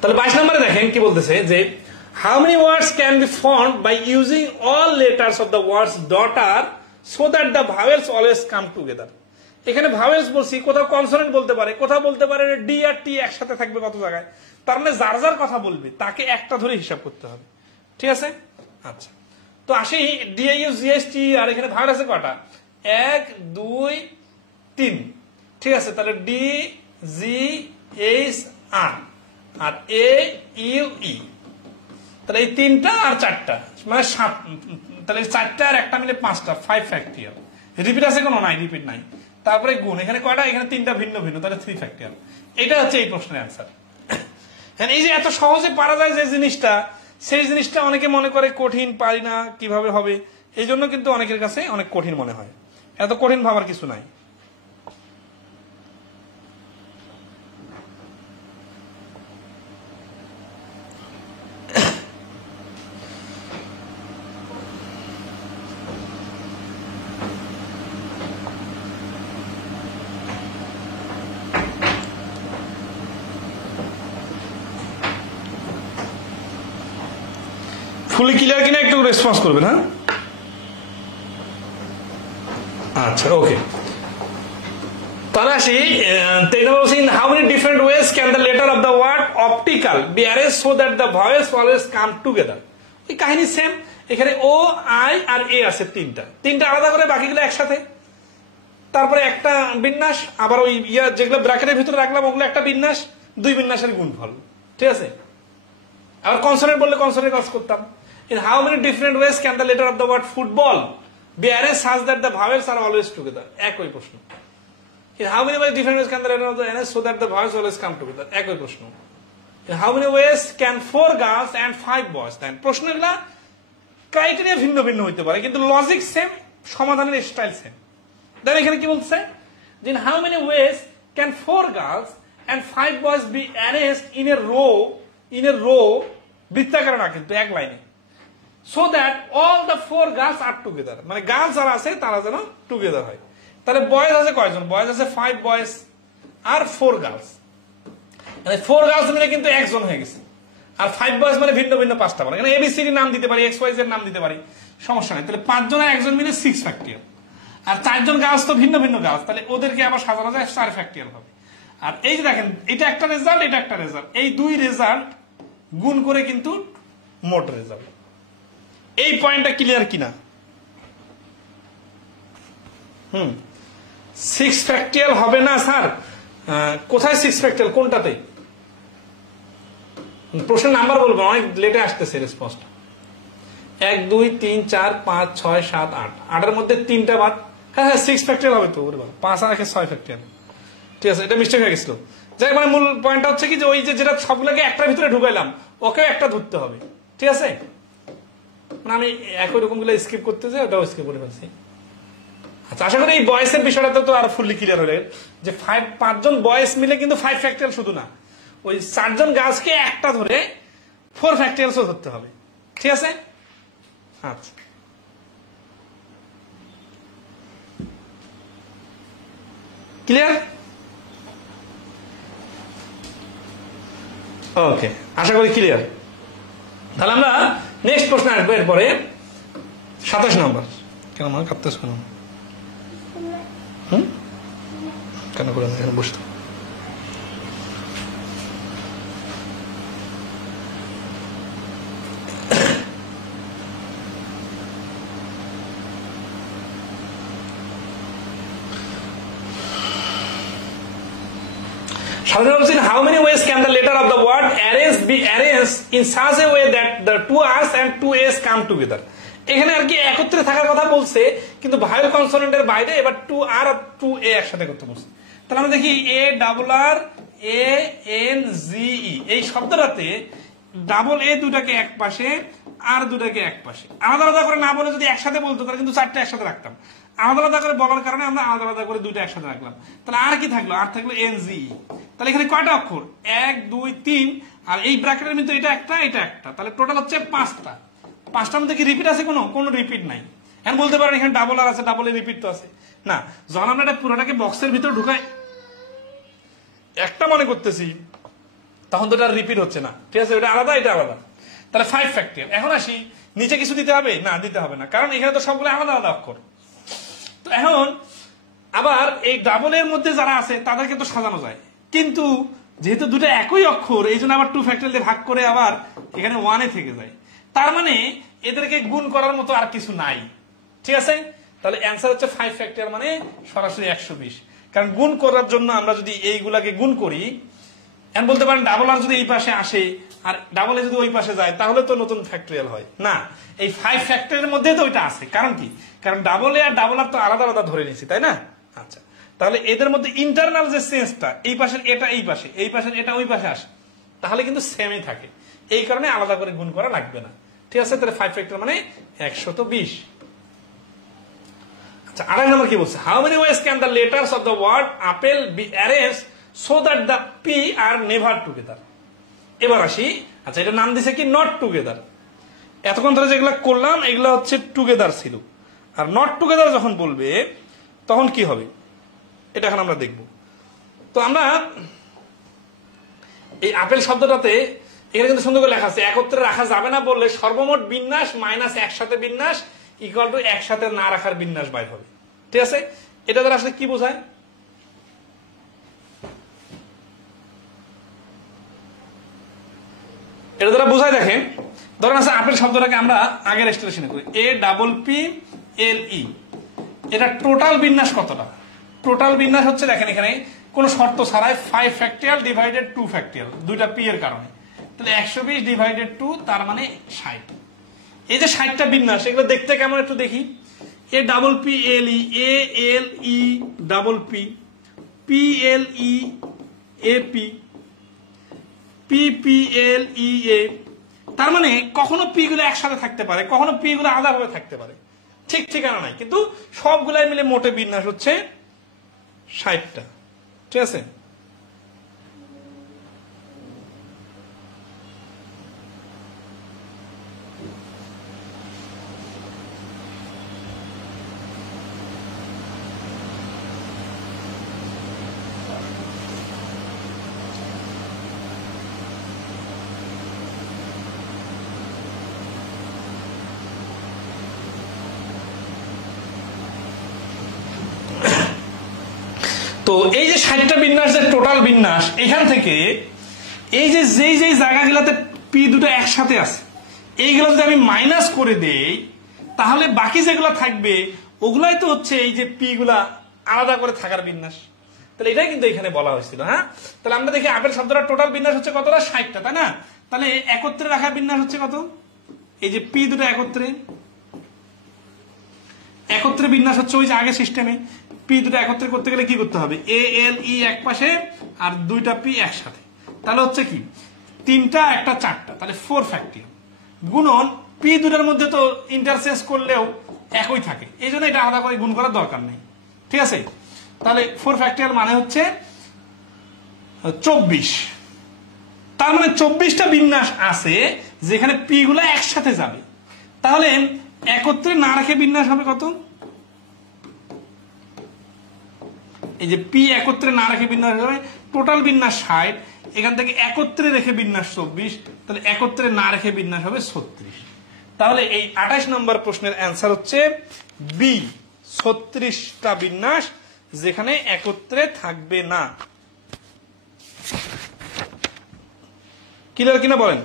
তাহলে 22 নম্বরে দেখেন কি বলতেছে, যে how many words can be formed by using all letters of the words daughter so that the vowels always come together. এখানে ভাওয়েলস বলছি, কোথাও কনসোনেন্ট বলতে পারে, কোথাও বলতে পারে ডি আর টি একসাথে থাকবে কত জায়গায়, তার মানে যার যার কথা বলবে তাকে একটা ধরে হিসাব করতে হবে। ঠিক আছে, আচ্ছা তো আসি ডিআইইউ জিএসটি, আর এখানে ভাওয়েল আছে কটা, 1 2 3। ঠিক আছে, তাহলে ডি জি এইচ আর আর এ ইউ ই, তাহলে এই 3টা আর 4টা মানে 7, তাহলে 4টা আর একটা মিলে 5টা, 5 ফ্যাক্টরিয়াল। রিপিট আছে কোনো, নাই রিপিট নাই। তারপরে গুণ, এখানে কয়টা, এখানে 3টা ভিন্ন ভিন্ন, তাহলে 3 ফ্যাক্টরিয়াল। এটা হচ্ছে এই প্রশ্নের অ্যান্সার। হ্যাঁ, এই যে এত সহজে পারা যায় যে জিনিসটা, সেই জিনিসটা অনেকে মনে করে কঠিন, পারি না কিভাবে হবে, এই জন্য কিন্তু অনেকের কাছে অনেক কঠিন মনে হয়। এত কঠিন ভাবার কিছু নাই। ফুলি ক্লিয়ার কিনা একটু রেসপন্স করবেন, হ্যাঁ? আচ্ছা, ওকে। তাহলে আসি 10 নম্বর বলছি, in how many different ways can the letter of the word optical be arrange so that the vowels always come together. এই কাহিনী সেম, এখানে ও, আই আর এ আছে তিনটা আলাদা করে, বাকিগুলো একসাথে, তারপরে একটা বিন্যাস, আবার ওই যেগুলো ব্র্যাকেটের ভিতরে রাখলাম ওগুলো একটা বিন্যাস, দুই বিন্যাসের গুণফল, ঠিক আছে? আবার কনসোনেন্ট বললে কনসোনেন্ট কাজ করতাম। In how many different ways can the letter of the word football be arrange such that the vowels are always together, একই প্রশ্ন। In how many ways different ways can the letter of the NS so that the vowels always come together? একই প্রশ্ন। In how many ways can 4 girls and 5 boys? Then প্রশ্নগুলা criteria ভিন্ন ভিন্ন হইতে পারে, কিন্তু লজিক সেম, সমাধানের style same. Then এখানে কি বলছে? In how many ways can 4 girls and 5 boys be arranged in a row বৃত্তাকারে না, কিন্তু এক লাইনে, so that all the 4 girls are together, মানে গার্লস যারা আছে তারা যেন টুগেদার হয়। তাহলে বয়েজ আছে কয়জন? বয়েজ আছে 5 বয়েজ আর 4 গার্লস, মানে 4 গার্লস মিলে কিন্তু একজন হয়ে গেছে, আর 5 বয়েজ মানে ভিন্ন ভিন্ন 5টা, মানে এখানে এবিসিডি নাম দিতে পারি, এক্স ওয়াই জেড নাম দিতে পারি, সমস্যা নেই। তাহলে 5 জন আর একজন মিলে 6 ফ্যাক্টরিয়াল, আর 4 জন গার্লস তো ভিন্ন ভিন্ন গার্লস, তাহলে ওদেরকে আবার সাজানো যায় 4 ফ্যাক্টরিয়াল হবে। আর এই যে দেখেন, এটা একটা রেজাল্ট, এটা একটা রেজাল্ট, এই দুই রেজাল্ট গুণ করে কিন্তু মোট রেজাল্ট। এই পয়েন্টটা ক্লিয়ার কিনা? 6 ফ্যাক্টরিয়াল হবে না স্যার, কোথায় 6 ফ্যাক্টরিয়াল, কোনটাতে? প্রশ্নের নাম্বার বলবো, অনেক লেটে আসতেছে রেসপন্সটা। 1 2 3 4 5 6 7 8, 8 এর মধ্যে 3টা বাদ, হ্যাঁ 6 ফ্যাক্টরিয়াল হবে তো, 5 আর 6 ফ্যাক্টরিয়াল, ঠিক আছে? এটা মিস্টেক হয়ে গেছিল। যাই মানে মূল পয়েন্টটা হচ্ছে কি, যে ওই যে যেটা সবগুলোকে একটার ভিতরে ঢুকাইলাম, ওকেও একটা ধরতে হবে, ঠিক আছে? মানে আমি একই রকম গুলো স্কিপ করতে চাই, ওটাও স্কিপ করে ফেলছি। আচ্ছা, আশা করি এই বয়েসের বিষয়টা তো আরো ফুললি ক্লিয়ার হলে, যে 5 জন বয়েস মিলে কিন্তু 5 ফ্যাক্টরিয়াল শুধু না, ওই 4 জন গাছকে একটা ধরে 4 ফ্যাক্টরিয়ালসও ধরতে হবে, ঠিক আছে? আচ্ছা, ক্লিয়ার? ওকে, আশা করি ক্লিয়ার। তাহলে আমরা নেক্সট প্রশ্ন আসবো এরপরে 27 নম্বর। কেন মনে কাঁপতেছ কেন? কেন করে এখানে বসতে? How many ways can the letter of the word arrange be arranged in such a way that the 2R's and 2A's come together? এখানে আর কি একত্রে থাকার কথা বলছে, কিন্তু ভাইল কনসোনেন্টের বাইরে এবার 2R আর 2A একসাথে করতে বলছে। তাহলে আমরা দেখি ARRANGE, এই শব্দটাতে ডাবল এ দুটাকে এক পাশে আর দুটাকে এক পাশে, আলাদা আলাদা করে না বলে যদি একসাথে বলতো তাহলে কিন্তু 4টা একসাথে রাখতাম। আলাদা আলাদা করে বলার কারণে আমরা আলাদা আলাদা করে দুইটা একসাথে রাখলাম। তাহলে আর কি থাকলো? আর থাকলো NGE। তাহলে এখানে কয়টা অক্ষর? 1 2 3, আর এই ব্র্যাকেটের মধ্যে এটা একটা, এটা একটা, তাহলে টোটাল হচ্ছে 5টা। 5টার মধ্যে কি রিপিট আছে? কোনো রিপিট নাই। এখন বলতে পারেন এখানে ডাবল আর আছে, ডাবল এ রিপিট তো আছে না। যখন আমরা এটা পুরোটাকে বক্সের ভিতরে ঢুকাই একটা মনে করতেছি, তখন তো এটা রিপিট হচ্ছে না, ঠিক আছে? এটা আলাদা, এটা আলাদা, তাহলে 5 ফ্যাক্টরিয়াল। এখন আসি, নিচে কিছু দিতে হবে না? দিতে হবে না, কারণ এখানে তো সবগুলো আলাদা আলাদা অক্ষর। তো এখন আবার এই ডাবল এর মধ্যে যারা আছে তাদেরকে তো সাজানো যায়, কিন্তু যেহেতু দুটো একই অক্ষর, এই জন্য আবার 2 ফ্যাক্টরিয়াল দিয়ে ভাগ করে আবার এখানে 1 থেকে যায়। তার মানে এদেরকে গুণ করার মতো আর কিছু নাই, ঠিক আছে? তাহলে অ্যান্সার হচ্ছে 5 ফ্যাক্টরিয়াল, মানে সরাসরি 120। কারণ গুণ করার জন্য আমরা যদি এইগুলাকে গুণ করি, এখন বলতে পারেন ডাবল আর যদি এই পাশে আসে আর ডাবল এ যদি ওই পাশে যায়, তাহলে তো নতুন ফ্যাক্টরিয়াল হয় না। এই 5 ফ্যাক্টরিয়ালের মধ্যে তো ওইটা আছে। কারণ কি? কারণ ডাবল এ আর ডাবল আর তো আলাদা আলাদা ধরে নিয়েছি, তাই না? আচ্ছা, তাহলে এদের মধ্যে ইন্টারনাল যে চেঞ্জটা, এই পাশের এটা এই পাশে, এই পাশের এটা ওই পাশে আসে, তাহলে কিন্তু সেমই থাকে। এই কারণে আলাদা করে গুণ করা লাগবে না, ঠিক আছে? তাহলে 5 ফ্যাক্টরিয়াল মানে 120। আচ্ছা, 28 নম্বর কি বলছে? How many ways can the letters of the word apple be arranged so that the P are never together? এবার আসি, আচ্ছা এটা নাম দিছে কি? Not together. এতক্ষণ ধরে যেগুলো করলাম এগুলো হচ্ছে টুগেদার ছিল, আর নট টুগেদার যখন বলবে তখন কি হবে এটা এখন আমরা দেখব। তো আমরা এই আপেল শব্দটাতে এখানে কিন্তু সুন্দর করে লেখা আছে একত্রে রাখা যাবে না বললে সর্বমোট বিন্যাস মাইনাস একসাথে বিন্যাস ইকুয়াল টু একসাথে না রাখার বিন্যাস বাইর হবে। ঠিক আছে, এটা দ্বারা আসলে কি বোঝায়? এটা দ্বারা বোঝায় দেখেন, ধরেন আছে আপেল শব্দটাকে আমরা আগের এক্সটেনশনে করি এ ডাবল পি এল ই, এটা টোটাল বিন্যাস কতটা? টোটাল বিন্যাস হচ্ছে দেখেন এখানে কোনো শর্ত ছাড়াই 5 ফ্যাক্টরিয়াল ডিভাইডেড 2 ফ্যাক্টরিয়াল, দুইটা পি এর কারণে, তাহলে 120 ডিভাইডেড 2 তার মানে 60। এই যে 60টা বিন্যাস, এগুলো দেখতে কেমন একটু দেখি। A double P L E, A L E double P, P L E A P, P P L E A. তার মানে কখনো পি গুলো একসাথে থাকতে পারে, কখনো পি গুলো আলাদাভাবে থাকতে পারে, ঠিক ঠিকানা নাই, কিন্তু সবগুলাই মিলে মোটে বিন্যাস হচ্ছে 60টা। ঠিক আছে, তো এই যে 60টা বিন্যাসের টোটাল বিন্যাস, এখান থেকে এই যে যেই জায়গাগুলোতে পি দুটো একসাথে আছে এইগুলো যদি আমি মাইনাস করে দেই, তাহলে বাকি যেগুলো থাকবে ওগুলাই তো হচ্ছে এই যে পি গুলা আলাদা করে থাকার বিন্যাস। তাহলে এটাই কিন্তু এখানে বলা হয়েছিল। হ্যাঁ, তাহলে আমরা দেখি আপেল শব্দটা টোটাল বিন্যাস হচ্ছে কতটা? 60টা, তাই না? তাহলে একত্রে রাখার বিন্যাস হচ্ছে কত? এই যে পি দুটো একত্রে বিন্যাস হচ্ছে ওই যে আগের সিস্টেমে পি দুটো একত্রে করতে গেলে কি করতে হবে? এ এল ই এক পাশে আর দুইটা পি একসাথে, তাহলে হচ্ছে কি 3টা একটা 4টা, তাহলে 4 ফ্যাক্টরিয়াল গুণন পি দুটার মধ্যে তো ইন্টারচেঞ্জ করলেও একই থাকে, এই জন্য এটা আলাদা করে গুণ করার দরকার নেই। ঠিক আছে, তাহলে 4 ফ্যাক্টরিয়াল মানে হচ্ছে 24। তার মানে 24টা বিন্যাস আছে যেখানে পি গুলা একসাথে যাবে। তাহলে একত্রে না রেখে বিন্যাস হবে কত? এই যে পি একত্রে না রেখে বিন্যাস হবে টোটাল বিন্যাস 60, এখান থেকে একত্রে রেখে বিন্যাস 24, তাহলে একত্রে না রেখে বিন্যাস হবে 36। তাহলে এই 28 নম্বর প্রশ্নের অ্যান্সার হচ্ছে বি, 36টা বিন্যাস যেখানে একত্রে থাকবে না। ক্লিয়ার কিনা বলেন?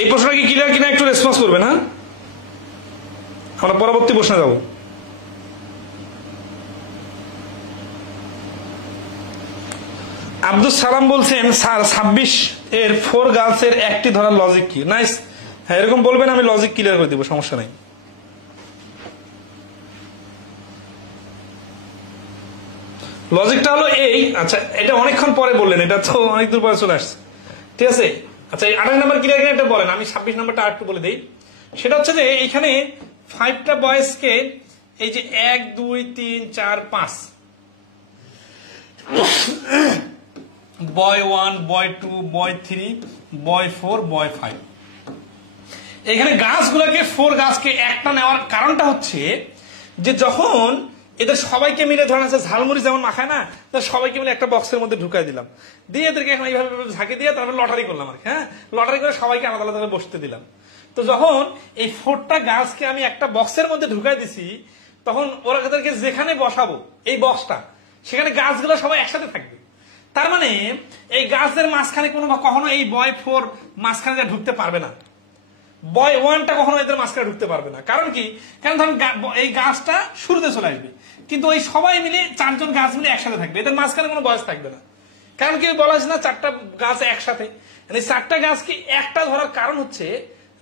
এই প্রশ্নটা কি ক্লিয়ার কিনা একটু রেসপন্স করবেন। হ্যাঁ, আমরা পরবর্তী প্রশ্নে যাব। আব্দুল সালাম বলছেন স্যার 26 এর 4 গার্লস এর একটি ধরার লজিক কি? নাইস, হ্যাঁ এরকম বলবেন, আমি লজিক ক্লিয়ার করে দিব, সমস্যা নাই। লজিকটা হলো এই, আচ্ছা এটা অনেকক্ষণ পরে বললেন, এটা তো অনেক দূর পরে চলে আসছে। ঠিক আছে, আচ্ছা এই 28 নম্বর ক্লিয়ার কিনা এটা বলেন, আমি 26 নম্বরটা আরেকটু বলে দেই। সেটা হচ্ছে যে এইখানে 5টা বয়েজকে এই যে 1 2 3 4 5 বয় 1 বয় 2 বয় 3 বয় 4 বয় 5, এখানে গাছগুলোকে 4 গাছকে একটা নেওয়ার কারণটা হচ্ছে যে যখন এদের সবাইকে মিলে ধরেন আছে ঝালমুড়ি যেমন মাখায় না, সবাইকে মিলে একটা বক্সের মধ্যে ঢুকাই দিলাম, দিয়ে এদেরকে এখন এইভাবে ঝাঁকি দিয়ে তারপর লটারি করলাম আর কি। হ্যাঁ, লটারি করে সবাইকে আলাদা আলাদা বসতে দিলাম। তো যখন এই 4টা গাছকে আমি একটা বক্সের মধ্যে ঢুকাই দিছি, তখন ওরা তাদেরকে যেখানে বসাবো এই বক্সটা, সেখানে গাছগুলো সবাই একসাথে থাকবে। তার মানে এই গাছের মাঝখানে কখনো এই বয় 4 মাঝখানে যা ঢুকতে পারবে না, বয় 1টা কখনো এদের মাঝখানে ঢুকতে পারবে না। কারণ কি? কারণ ধরুন এই গাছটা শুরুতে চলে আসবে, কিন্তু ওই সবাই মিলে 4জন গাছ মিলে একসাথে থাকবে, এদের মাঝখানে কোনো বয়স থাকবে না। কারণ কি বলা হয়েছে না চারটা গাছ একসাথে, এই চারটা গাছকে একটা ধরার কারণ হচ্ছে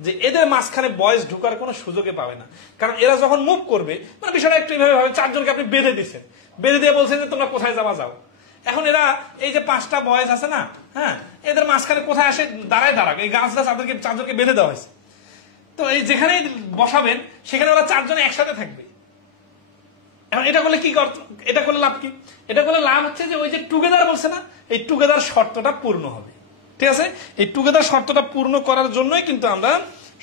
যে এদের মাঝখানে বয়স ঢুকার কোনো সুযোগে পাবে না। কারণ এরা যখন মুভ করবে, মানে বিষয়টা একটু এইভাবে ভাবে, চারজনকে আপনি বেঁধে দিচ্ছেন, বেঁধে দিয়ে বলছেন যে তোমরা কোথায় যাওয়া যাও। এখন এরা এই যে পাঁচটা বয়স আছে না, হ্যাঁ, এদের মাঝখানে কোথায় আসে দাঁড়ায় দাঁড়াক, এই গাছ তাদেরকে চারজনকে বেঁধে দেওয়া হয়েছে। তো এই যেখানে বসাবেন সেখানে ওরা চারজনে একসাথে থাকবে। এখন এটা করলে কি এটা করলে লাভ কি? এটা করলে লাভ হচ্ছে যে ওই যে টুগেদার বলছে না, এই টুগেদার শর্তটা পূর্ণ হবে। ঠিক আছে, এই টুগেদার শর্তটা পূর্ণ করার জন্যই কিন্তু আমরা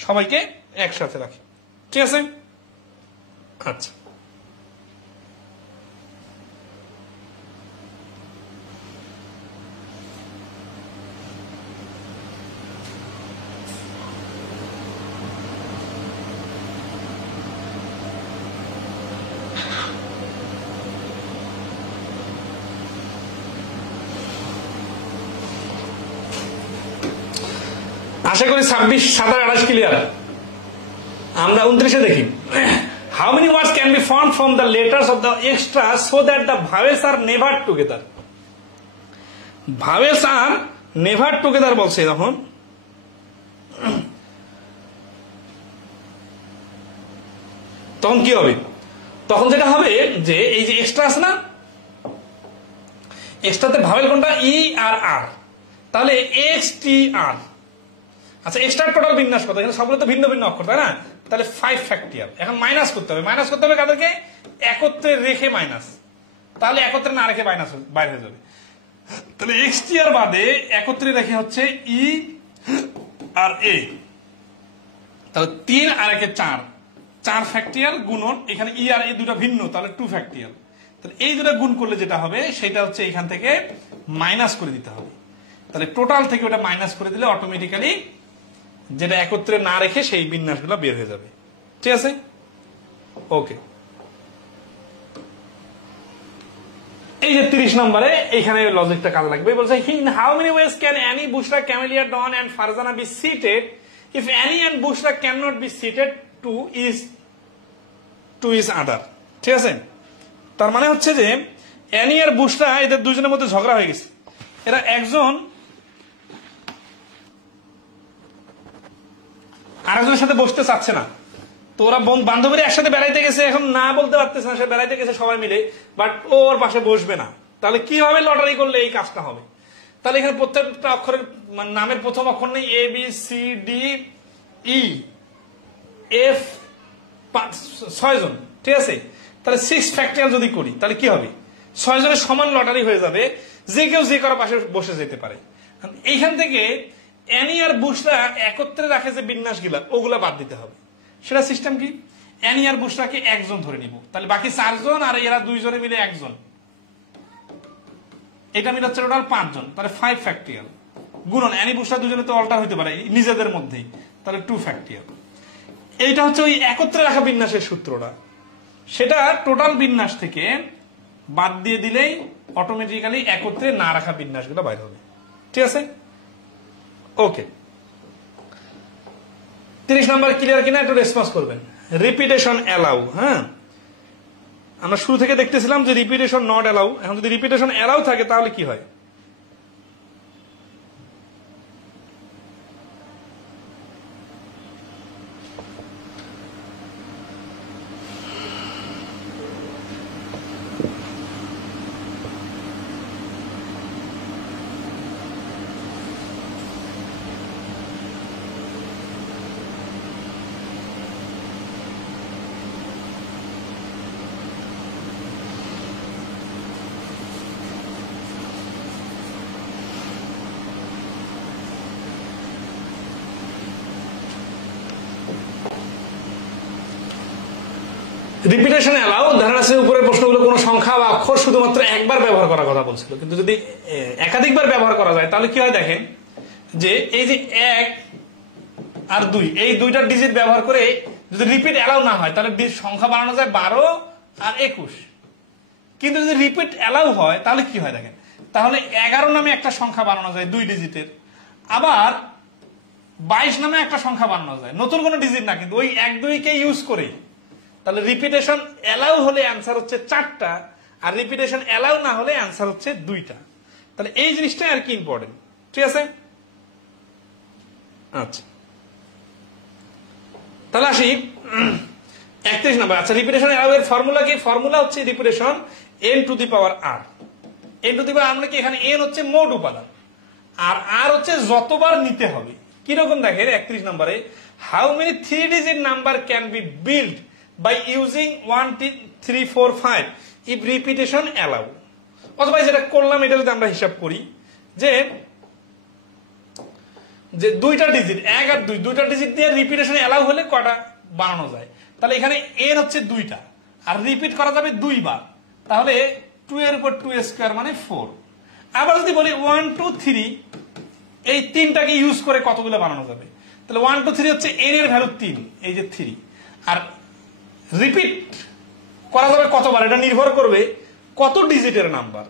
সবাইকে একসাথে রাখি। ঠিক আছে, আচ্ছা। আশা করি 26, 27, 28 ক্লিয়ার। আমরা 29-এ দেখি, how many words can be formed from the letters of the extra so that the vowels are never together. Vowels are never together বলছে। তখন কি হবে? তখন যেটা হবে যে এই যে এক্সট্রা আছে না, এক্সট্রাতে ভাওয়েল কোনটা? ই আর আর, তাহলে এক্স টি আর। আচ্ছা, এক্সট্রা টোটাল বিন্যাস কত? এখানে সবগুলো তো ভিন্ন ভিন্ন অক্ষর, তাই না? তাহলে 5 ফ্যাক্টরিয়াল। এখন মাইনাস করতে হবে, মাইনাস করতে হবে কাদেরকে? একত্রে রেখে মাইনাস, তাহলে একত্রে না রেখে মাইনাস বাইরে হয়ে যাবে। তাহলে এক্স টি আর বাদে একত্রে রেখে হচ্ছে ই আর এ, তাহলে 3 আর 1 4, 4 ফ্যাক্টরিয়াল গুণন এখানে ই আর এ দুটো ভিন্ন, তাহলে 2 ফ্যাক্টরিয়াল। তাহলে এই দুটো গুণ করলে যেটা হবে সেটা হচ্ছে এখান থেকে মাইনাস করে দিতে হবে। তাহলে টোটাল থেকে ওটা মাইনাস করে দিলে অটোমেটিক্যালি যেটা একত্রে না রেখে সেই বিন্যাসগুলো বের হয়ে যাবে। ঠিক আছে, ওকে। এই যে 30 নম্বরে এইখানে লজিকটা কাজে লাগবে। বলছে in how many ways can Annie, Bushra, Camellia, Don and Farzana be seated if Annie and Bushra can not be seated to each other. ঠিক আছে, তার মানে হচ্ছে যে অ্যানি আর বুশরা এদের দুজনের মধ্যে ঝগড়া হয়ে গেছে। এরা একজন আরেকজনের সাথে বসতে চাচ্ছে না। তো ওরা বান্ধবীরা একসাথে বেড়াইতে গেছে, এখন না বলতে পারতেছে না, সে বেড়াইতে গেছে সবাই মিলে, বাট ও ওর পাশে বসবে না। তাহলে কিভাবে লটারি করলে এই কাজটা হবে? তাহলে এখানে প্রত্যেকটা অক্ষরের নামের প্রথম অক্ষর নেই, A B C D E F, 6 জন। ঠিক আছে, তাহলে 6 ফ্যাক্টরিয়াল যদি করি তাহলে কি হবে? 6 জনের সমান লটারি হয়ে যাবে, যে কেউ যে কারো পাশে বসে যেতে পারে। এইখান থেকে অ্যানি আর বুশরা একত্রে রাখে যে বিন্যাস গুলা, ওগুলা বাদ দিতে হবে। সেটা সিস্টেম কি? অ্যানি আর বুশরাকে একজন ধরে নিব, তাহলে বাকি 4 জন আর এরা 2 জনে মিলে একজন, এটা মিলে হচ্ছে টোটাল 5 জন, তাহলে 5 ফ্যাক্টরিয়াল গুণন অ্যানি বুশরা দুজনে তো অল্টার হইতে পারে নিজেদের মধ্যেই, তাহলে 2 ফ্যাক্টরিয়াল। এইটা হচ্ছে ওই একত্রে রাখা বিন্যাসের সূত্রটা, সেটা টোটাল বিন্যাস থেকে বাদ দিয়ে দিলেই অটোমেটিক্যালি একত্রে না রাখা বিন্যাসগুলো বাইরে হবে। ঠিক আছে, ওকে। 30 নম্বর ক্লিয়ার কিনা একটু রেসপন্স করবেন। Repetition allow. হ্যাঁ, আমরা শুরু থেকে দেখতেছিলাম যে রিপিটেশন নট অ্যালাউ। এখন যদি রিপিটেশন অ্যালাউ থাকে তাহলে কি হয়? রিপিটেশন অ্যালাউ ধারণা আছে উপরের প্রশ্নগুলো কোনো সংখ্যা বা অক্ষর শুধুমাত্র একবার ব্যবহার করার কথা বলছিল, কিন্তু যদি একাধিকবার ব্যবহার করা যায় তাহলে কি হয় দেখেন, যে এই যে 1 আর 2 এই দুইটা ডিজিট ব্যবহার করে যদি রিপিট অ্যালাউ না হয় তাহলে সংখ্যা বানানো যায় 12 আর 21। কিন্তু যদি রিপিট অ্যালাউ হয় তাহলে কি হয় দেখেন, তাহলে 11 নামে একটা সংখ্যা বানানো যায় 2 ডিজিটের, আবার 22 নামে একটা সংখ্যা বানানো যায়, নতুন কোনো ডিজিট না, কিন্তু ওই 1 2 কে ইউজ করে। তাহলে রিপিটেশন অ্যালাউ হলে অ্যান্সার হচ্ছে 4টা, আর রিপিটেশন অ্যালাউ না হলে অ্যান্সার হচ্ছে 2টা। তাহলে এই জিনিসটা আর কি ইম্পর্টেন্ট, ঠিক আছে। আচ্ছা তাহলে আসি 31 নম্বর। আচ্ছা রিপিটেশন এর ফর্মুলা কি? ফর্মুলা হচ্ছে repetition n to the power r। n to the power আমরা কি এখানে n হচ্ছে মোট উপাদান আর r হচ্ছে যতবার নিতে হবে। কিরকম দেখেন 31 নম্বরে, how many 3 digit number can be build by using 1 2 3 4 5 if repetition allow. অথবা যেটা করলাম এটা যদি আমরা হিসাব করি যে দুইটা ডিজিট 1 আর 2 দুইটা ডিজিট দিয়ে রিপিটেশন অ্যালাউ হলে কয়টা বানানো যায়। তাহলে এখানে n হচ্ছে 2টা আর রিপিট করা যাবে 2 বার, তাহলে 2 এর উপর 2 স্কয়ার মানে 4। আবার যদি বলি 1 2 3, এই তিনটাকে ইউজ করে কতগুলো বানানো যাবে? তাহলে 1 2 3 হচ্ছে n এর ভ্যালু 3, এই যে 3। আর রিপিট করা যাবে কতবার এটা নির্ভর করবে কত ডিজিটের নাম্বার।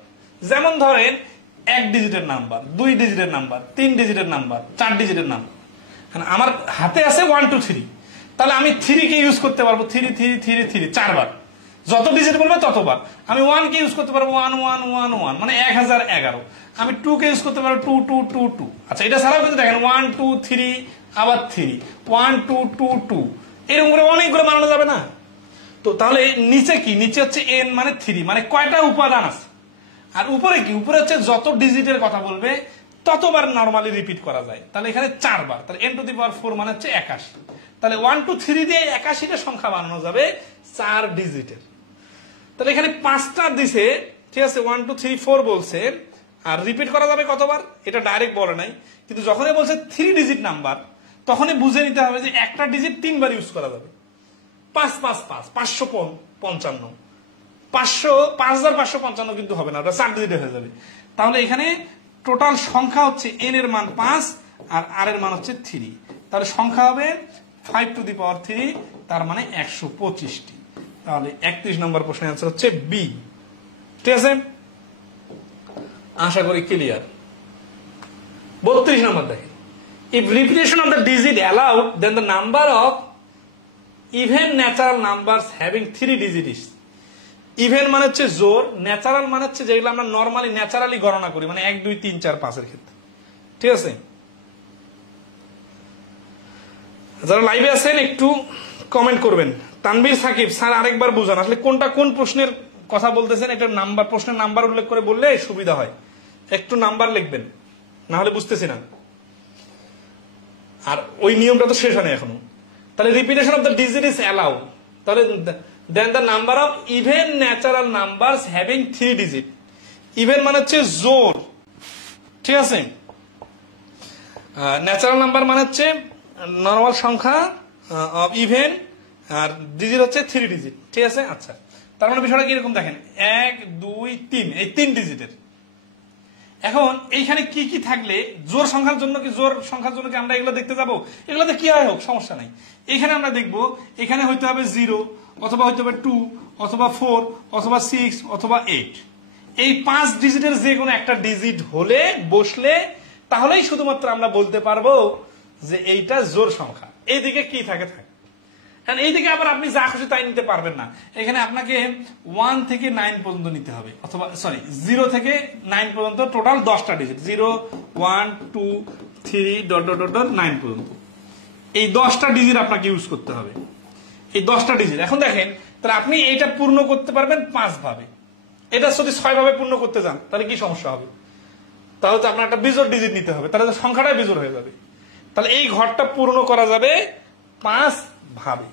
যেমন ধরেন 1 ডিজিটের নাম্বার, 2 ডিজিটের নাম্বার, 3 ডিজিটের নাম্বার, 4 ডিজিটের নাম্বার। আমার হাতে আছে 1 2 3, তাহলে আমি 3 কে ইউজ করতে পারবো 3 3 3 3 4বার, যত ডিজিট বলবে ততবার। আমি 1 কে ইউজ করতে পারবো 1 1 1 1 মানে 1011। আমি 2 কে ইউজ করতে পারবো 2 2 2 2। আচ্ছা এটা ছাড়াও কিন্তু দেখেন 1 2 3 আবার 3 1 2 2 2 এরকম করে অনেকগুলো বানানো যাবে না? তো তাহলে নিচে কি? নিচে হচ্ছে n মানে 3, মানে কয়টা উপাদান আছে। আর উপরে কি? উপরে হচ্ছে যত ডিজিটের কথা বলবে ততবার নরমালি রিপিট করা যায়। তাহলে এখানে 4 বার, তাহলে n টু দি পাওয়ার 4 মানে হচ্ছে 81। তাহলে 1 2 3 দিয়ে 81টা সংখ্যা বানানো যাবে 4 ডিজিটের। তাহলে এখানে 5টা দিছে, ঠিক আছে, 1 2 3 4 বলছে। আর রিপিট করা যাবে কতবার এটা ডাইরেক্ট বলে নাই, কিন্তু যখনই বলছে 3 ডিজিট নাম্বার তখনই বুঝে নিতে হবে যে একটা ডিজিট 3 বার ইউজ করা যাবে। 5 5 5 555, 5555 কিন্তু হবে না, ওটা 4 ডিজিটে হয়ে যাবে। তাহলে এখানে টোটাল সংখ্যা হচ্ছে n এর মান 5 আর r এর মান হচ্ছে 3, তাহলে সংখ্যা হবে 5 টু দি পাওয়ার 3, তার মানে 125টি। তাহলে 31 নম্বর প্রশ্নের आंसर হচ্ছে বি, ঠিক আছে। আশা করি ক্লিয়ার। 32 নম্বর দেখেন, if repetition of the digit allowed then the number of even natural numbers having 3 digits। Even মানে হচ্ছে জোর, ন্যাচারাল মানে হচ্ছে যেগুলো আমরা নরমালি ন্যাচারালি গণনা করি, মানে 1 2 3 4 5 এর ক্ষেত্রে, ঠিক আছে। যারা লাইভে আছেন একটু কমেন্ট করবেন। তানভীর সাকিব স্যার আরেকবার বুঝান আসলে কোনটা কোন প্রশ্নের কথা বলতেছেন, এটা নাম্বার, প্রশ্নের নাম্বার উল্লেখ করে বললে সুবিধা হয়। একটু নাম্বার লিখবেন, না হলে বুঝতেছি না। আর ওই নিয়মটা তো শেষ হয়নি এখনো। তাহলে repetition of the digit is allow, তাহলে then the number of even natural numbers having 3 digit. Even মানে হচ্ছে জোর, ঠিক আছে। ন্যাচারাল নাম্বার মানে হচ্ছে নরমাল সংখ্যা অফ ইভেন, আর ডিজিট হচ্ছে 3 ডিজিট, ঠিক আছে। আচ্ছা তার মানে বিষয়টা কিরকম দেখেন, 1 2 3 এই 3 ডিজিটের। এখন এইখানে কি কি থাকলে জোর সংখ্যার জন্য কি, জোর সংখ্যার জন্য কি আমরা এগুলো দেখতে যাবো? এগুলোতে কি হয় হোক সমস্যা নাই। এখানে আমরা দেখবো এখানে হইতে হবে 0 অথবা হইতে হবে 2 অথবা 4 অথবা 6 অথবা 8। এই 5 ডিজিটের যে কোনো একটা ডিজিট হলে বসলে তাহলেই শুধুমাত্র আমরা বলতে পারবো যে এইটা জোর সংখ্যা। এইদিকে কি থাকে থাকে, কারণ এইদিকে আবার আপনি যা খুশি তাই নিতে পারবেন না। এখানে আপনাকে 1 থেকে 9 পর্যন্ত নিতে হবে, অথবা সরি 0 থেকে 9 পর্যন্ত টোটাল 10টা ডিজিট, 0 1 2 3 ডট ডট ডট 9 পর্যন্ত। এই 10টা ডিজিট আপনাকে ইউজ করতে হবে, এই 10টা ডিজিট। এখন দেখেন তাহলে আপনি এইটা পূর্ণ করতে পারবেন 5 ভাবে, এটা যদি 6 ভাবে পূর্ণ করতে চান তাহলে কি সমস্যা হবে? তাহলে তো আপনার একটা বিজোড় ডিজিট নিতে হবে, তাহলে সংখ্যাটাই বিজোড় হয়ে যাবে। তাহলে এই ঘরটা পূর্ণ করা যাবে 5 ভাবে।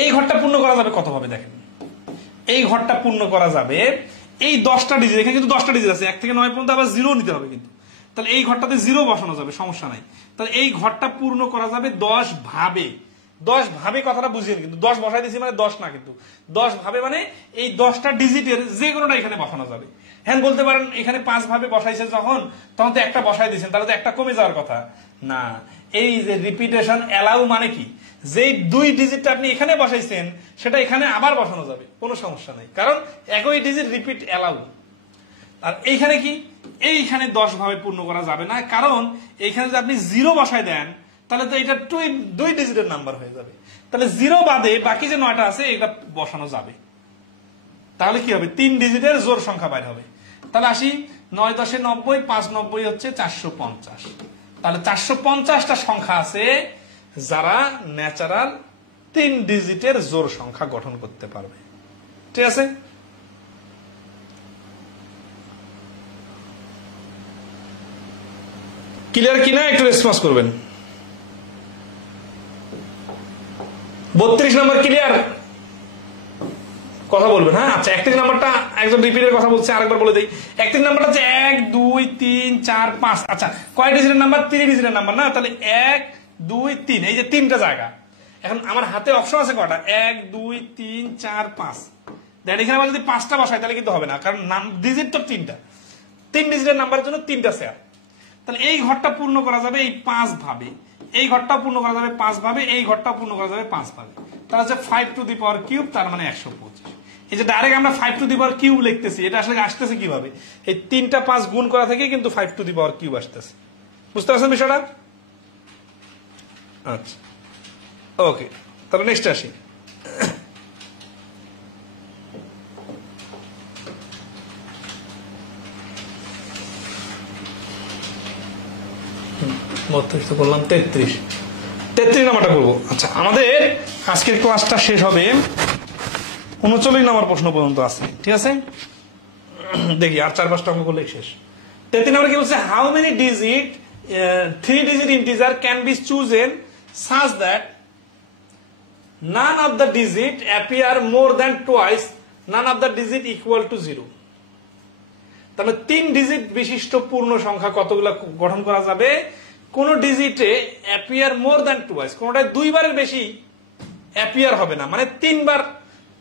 এই ঘরটা পূর্ণ করা যাবে কত ভাবে দেখেন, এই ঘরটা পূর্ণ করা যাবে এই 10টা ডিজিট, এখানে কিন্তু 10টা ডিজিট আছে, 1 থেকে 9 পর্যন্ত আবার 0 নিতে হবে কিন্তু। তাহলে এই ঘরটাতে 0 বসানো যাবে, সমস্যা নাই। তাহলে এই ঘরটা পূর্ণ করা যাবে 10 ভাবে। 10 ভাবে কথাটা বুঝিয়ে, কিন্তু 10 বসাই দিয়েছি মানে 10 না, কিন্তু 10 ভাবে মানে এই 10টা ডিজিটের যে কোনোটা এখানে বসানো যাবে। হ্যাঁ বলতে পারেন এখানে 5 ভাবে বসাইছে যখন, তখন তো একটা বসাই দিয়েছেন, তাহলে তো একটা কমে যাওয়ার কথা না। এই যে রিপিটেশন অ্যালাউ মানে কি, যে 2 ডিজিটটা আপনি এখানে বসাইছেন সেটা এখানে আবার বসানো যাবে, কোনো সমস্যা নাই, কারণ একই ডিজিট রিপিট অ্যালাউ। আর এইখানে কি, এইখানে 10 ভাবে পূর্ণ করা যাবে না, কারণ এইখানে যদি আপনি 0 বসায় দেন তাহলে তো এটা 2 ডিজিটের নাম্বার হয়ে যাবে। তাহলে 0 বাদে বাকি যে 9টা আছে এটা বসানো যাবে। তাহলে কি হবে, 3 ডিজিটের জোর সংখ্যা বাইর হবে। তাহলে আসি 9 10 90, 5 90 হচ্ছে 450। তাহলে 450টা সংখ্যা আছে যারা ন্যাচারাল 3 ডিজিটের জোড় সংখ্যা গঠন করতে পারবে। ঠিক আছে, ক্লিয়ার কিনা একটু রেসপন্স করবেন। 32 নম্বর ক্লিয়ার, কথা বলবেন। হ্যাঁ আচ্ছা, 31 নম্বরটা একজন রিপিটের কথা বলছে, আরেকবার বলে দেই। 31 নম্বরটা হচ্ছে 1 2 3 4 5। আচ্ছা, কয় ডিজিটের নাম্বার? 3 ডিজিটের নাম্বার না? তাহলে 1 2 3, এই যে 3টা জায়গা। এখন আমার হাতে অপশন আছে কয়টা? 1 2 3 4 5। দেখেন এখানে আবার যদি 5টা বসাই তাহলে কিন্তু হবে না, কারণ ডিজিট তো 3টা। 3 ডিজিটের নাম্বারের জন্য 3টা চেয়ার। তাহলে এই ঘরটা পূর্ণ করা যাবে এই 5 ভাবে, এই ঘরটা পূর্ণ করা যাবে 5 ভাবে, এই ঘরটা পূর্ণ করা যাবে 5 ভাবে। তাহলে হচ্ছে 5 টু দি পাওয়ার কিউব, তার মানে 125। এই যে ডাইরেক্ট আমরা 5 টু দি পাওয়ার কিউব লিখতেছি, এটা আসলে আসতেছে কিভাবে? এই 3টা 5 গুণ করা থেকে কিন্তু 5 টু দি পাওয়ার কিউব আসতেছে। বুঝতে পারছেন বিষয়টা? আচ্ছা ওকে, তাহলে নেক্সট আসি। করলাম 33 নাম্বারটা করবো। আচ্ছা, আমাদের আজকের ক্লাসটা শেষ হবে 39 নম্বর প্রশ্ন পর্যন্ত আছে। ঠিক আছে, দেখি আর 4-5টা অঙ্ক করলে শেষ। 33 নম্বর কি বলছে? How many digit 3 digit integer can be chosen such that none of the digit appear more than twice none of the digit equal to 0। তাহলে 3 ডিজিট বিশিষ্ট পূর্ণ সংখ্যা কতগুলো গঠন করা যাবে? কোন ডিজিটে অ্যাপিয়ার মোর দ্যান টুয়াইস, কোনটা 2 বারের বেশি অ্যাপিয়ার হবে না, মানে 3 বার।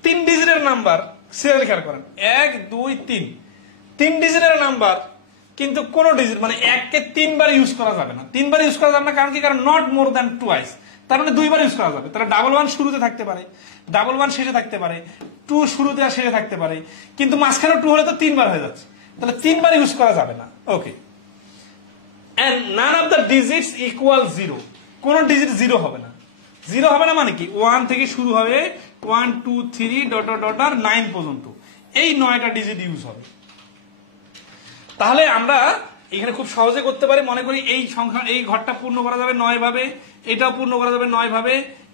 3 ডিজিটের নাম্বার সিরিয়াল খেয়াল করেন, 1 2 3, 3 ডিজিটের নাম্বার, কিন্তু কোন ডিজিট মানে 1 কে 3 বার ইউজ করা যাবে না। 3 বার ইউজ করা যাবে না, কারণ কি? কারণ নট মোর দ্যান টুয়াইস, তার মানে 2 বার ইউজ করা যাবে। তাহলে 1 শুরুতে থাকতে পারে, 1 শেষে থাকতে পারে, 2 শুরুতে আর শেষে থাকতে পারে, কিন্তু মাঝখানে 2 হলে তো 3 বার হয়ে যাচ্ছে, তাহলে 3 বার ইউজ করা যাবে না। ওকে, and none of the digits equal 0, কোন ডিজিট 0 হবে না। 0 হবে না মানে কি? 1 থেকে শুরু হবে, 1 2 3 ডট ডট 9 পর্যন্ত, এই 9টা ডিজিট ইউজ হবে। তাহলে আমরা এখানে খুব সহজে করতে পারি, মনে করি এই সংখ্যা, এই ঘরটা পূর্ণ করা যাবে 9 ভাবে, এটাও পূর্ণ করা যাবে 9 ভাবে,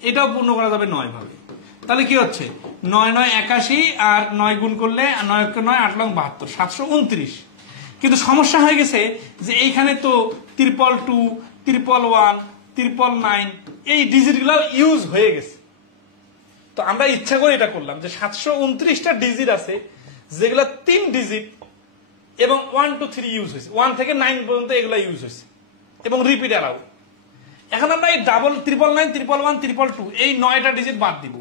এটাও পূর্ণ করা যাবে 9 ভাবে। তাহলে কি হচ্ছে? 9 9 81, আর 9 গুণ করলে 9 9 8 লং 72, 729। কিন্তু সমস্যা হয়ে গেছে যে এইখানে তো 222, 111, 999 এই ডিজিট গুলো ইউজ হয়ে গেছে। তো আমরা ইচ্ছা করে এটা করলাম যে 729টা ডিজিট আছে যেগুলো 3 ডিজিট এবং 1 2 3 ইউজ হয়েছে, 1 থেকে 9 পর্যন্ত এগুলো ইউজ হয়েছে এবং রিপিট অ্যালাউ। এখন আমরা এই 999, 111, 222 এই 9টা ডিজিট বাদ দিব।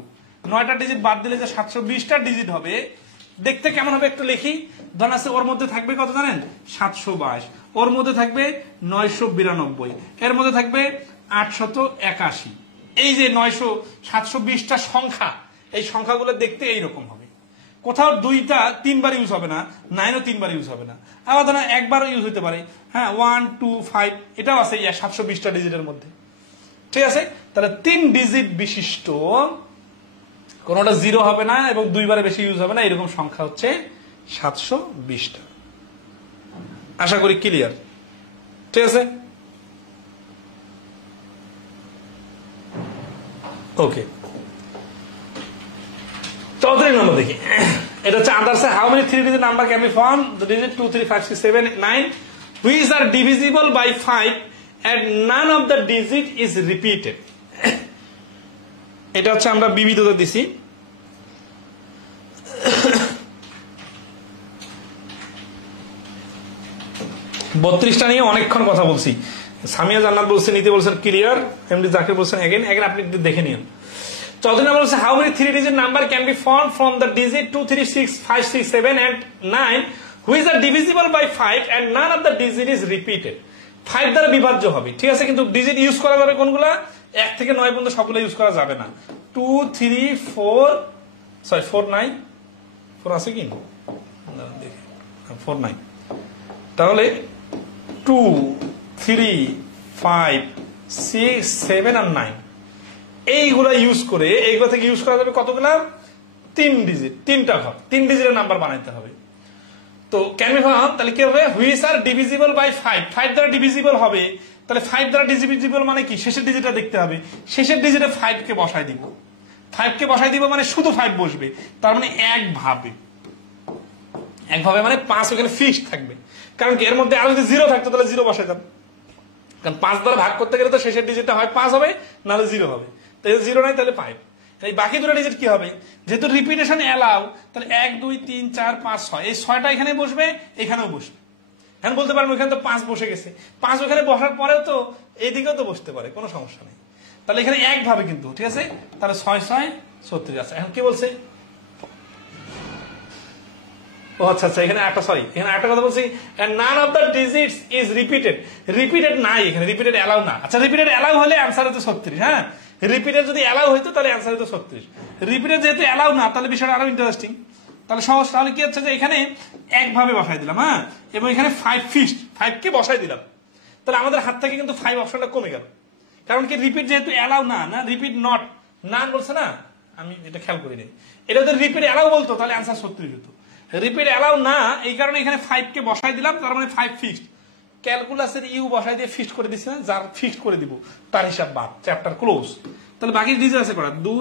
9টা ডিজিট বাদ দিলে যে 720টা ডিজিট হবে, দেখতে কেমন হবে একটু লিখি। ধরেন আছে ওর মধ্যে থাকবে কত জানেন? 722, ওর মধ্যে থাকবে 992, এর মধ্যে থাকবে 881। এই যে 720টা সংখ্যা, এই সংখ্যাগুলো দেখতে এইরকম হবে। কোথাও 2টা 3 বার ইউজ হবে না, 9ও 3 বার ইউজ হবে না। আবার ধরেন একবার ইউজ হতে পারে, হ্যাঁ 1 2 5, এটাও আছে 720টা ডিজিটের মধ্যে। ঠিক আছে, তাহলে 3 ডিজিট বিশিষ্ট কোনটা 0 হবে না এবং 2 বারে বেশি ইউজ হবে না, এরকম সংখ্যা হচ্ছে 720টা। আশা করি ক্লিয়ার। ঠিক আছে, ওকে। 34 নম্বর দেখি, এটা হচ্ছে others how many 3 digit number can be form the digit 2 3 5 6 7 9 which are divisible by 5 and none of the digit is repeated। এটা হচ্ছে আমরা বিবিধতা দিছি। বত্রিশটা নিয়ে অনেকক্ষণ কথা বলছি। সামিয়া জান্নাত বলছেন, নীতি বলছেন ক্লিয়ার, এমডি জাকির বলছেন এগেন আপনি দেখে নিন। 34 নম্বর বলছে how many 3 digit number can be form from the digit 2 3 6 5 6 7 and 9 which are divisible by 5 and none of the digit is repeated। 5 দ্বারা বিভাজ্য হবে, ঠিক আছে, কিন্তু ডিজিট ইউজ করা যাবে কোনগুলা? 1 থেকে 9 পর্যন্ত সবগুলো ইউজ করা যাবে না। 2 3 4 4 9 4 আছে কি? দেখি 4 9, তাহলে 2 3 5 6 7 আর 9 এইগুলা ইউজ করে, এইগুলো থেকে ইউজ করা যাবে কতগুলা? 3 ডিজিট, 3টা ঘর, 3 ডিজিটের নাম্বার বানাইতে হবে। তো তো ক্যান বি ফাউন্ড, তাহলে কি হবে, হুইচ আর ডিভিজিবল বাই 5, 5 দ্বারা ডিভিজিবল হবে। তাহলে 5 দ্বারা ডিভিজিবল মানে কি, শেষের ডিজিটটা দেখতে হবে, শেষের ডিজিটে 5 কে বসাই দিব, 5 কে বসাই দিব মানে শুধু 5 বসবে, তার মানে একভাবে মানে 5 ওখানে ফিক্সড থাকবে। কারণ কি, এর মধ্যে আরো যদি 0 থাকতো তাহলে 0 বসাইতাম, কারণ 5 দ্বারা ভাগ করতে গেলে তো শেষের ডিজিটটা হয় 5 হবে, নাহলে 0 হবে। তাহলে 0 নাই, তাহলে 5। এই বাকি দুটো ডিজিট কি হবে, যেহেতু রিপিটেশন অ্যালাউ, তাহলে 1 2 3 4 5 6, এই 6টা এখানে বসবে, এখানেও বসবে। এখন বলতে পারেন ওখানে তো 5 বসে গেছে, 5 ওখানে বসার পরেও তো এইদিকেও তো বসতে পারে, কোনো সমস্যা নেই। তাহলে এখানে একভাবে কিন্তু, ঠিক আছে। তাহলে 6 6 36 আছে। এখন কি বলছে, ও আচ্ছা আচ্ছা, এখানে একটা কথা বলছি, none of the digits is repeated. Repeated নাই এখানে, রিপিটেড অ্যালাউ না। আচ্ছা, রিপিটেড অ্যালাউ হলে অ্যান্সার হতো 36। হ্যাঁ, রিপিটেড যদি অ্যালাউ হইতো তাহলে অ্যান্সার হতো 36। রিপিটেড যেহেতু অ্যালাউ না, তাহলে বিষয়টা আরো ইন্টারেস্টিং। তাহলে সহজ, তাহলে কি হচ্ছে যে এখানে একভাবে বসাই দিলাম, হ্যাঁ, এবং এখানে 5 ফিক্সড, 5 কে বসাই দিলাম। তাহলে আমাদের হাত থেকে কিন্তু 5 অপশনটা কমে গেল, কারণ কি রিপিট যেহেতু অ্যালাউ না, রিপিট নট, নান বলছে না, আমি এটা খেয়াল করি নি, এটা যদি রিপিট অ্যালাউ বলতো তাহলে অ্যান্সার 36 হতো। রিপিট অ্যালাউ না, এই কারণে এখানে 5 কে বসাই দিলাম, তার মানে 5 ফিক্সড। ক্যালকুলাসের ইউ বসাই দিয়ে ফিক্সড করে দিচ্ছি না, যার ফিক্সড করে দিব তার হিসাব বাদ, চ্যাপ্টার ক্লোজ। তাহলে বাকি ডিজিট আছে করা 2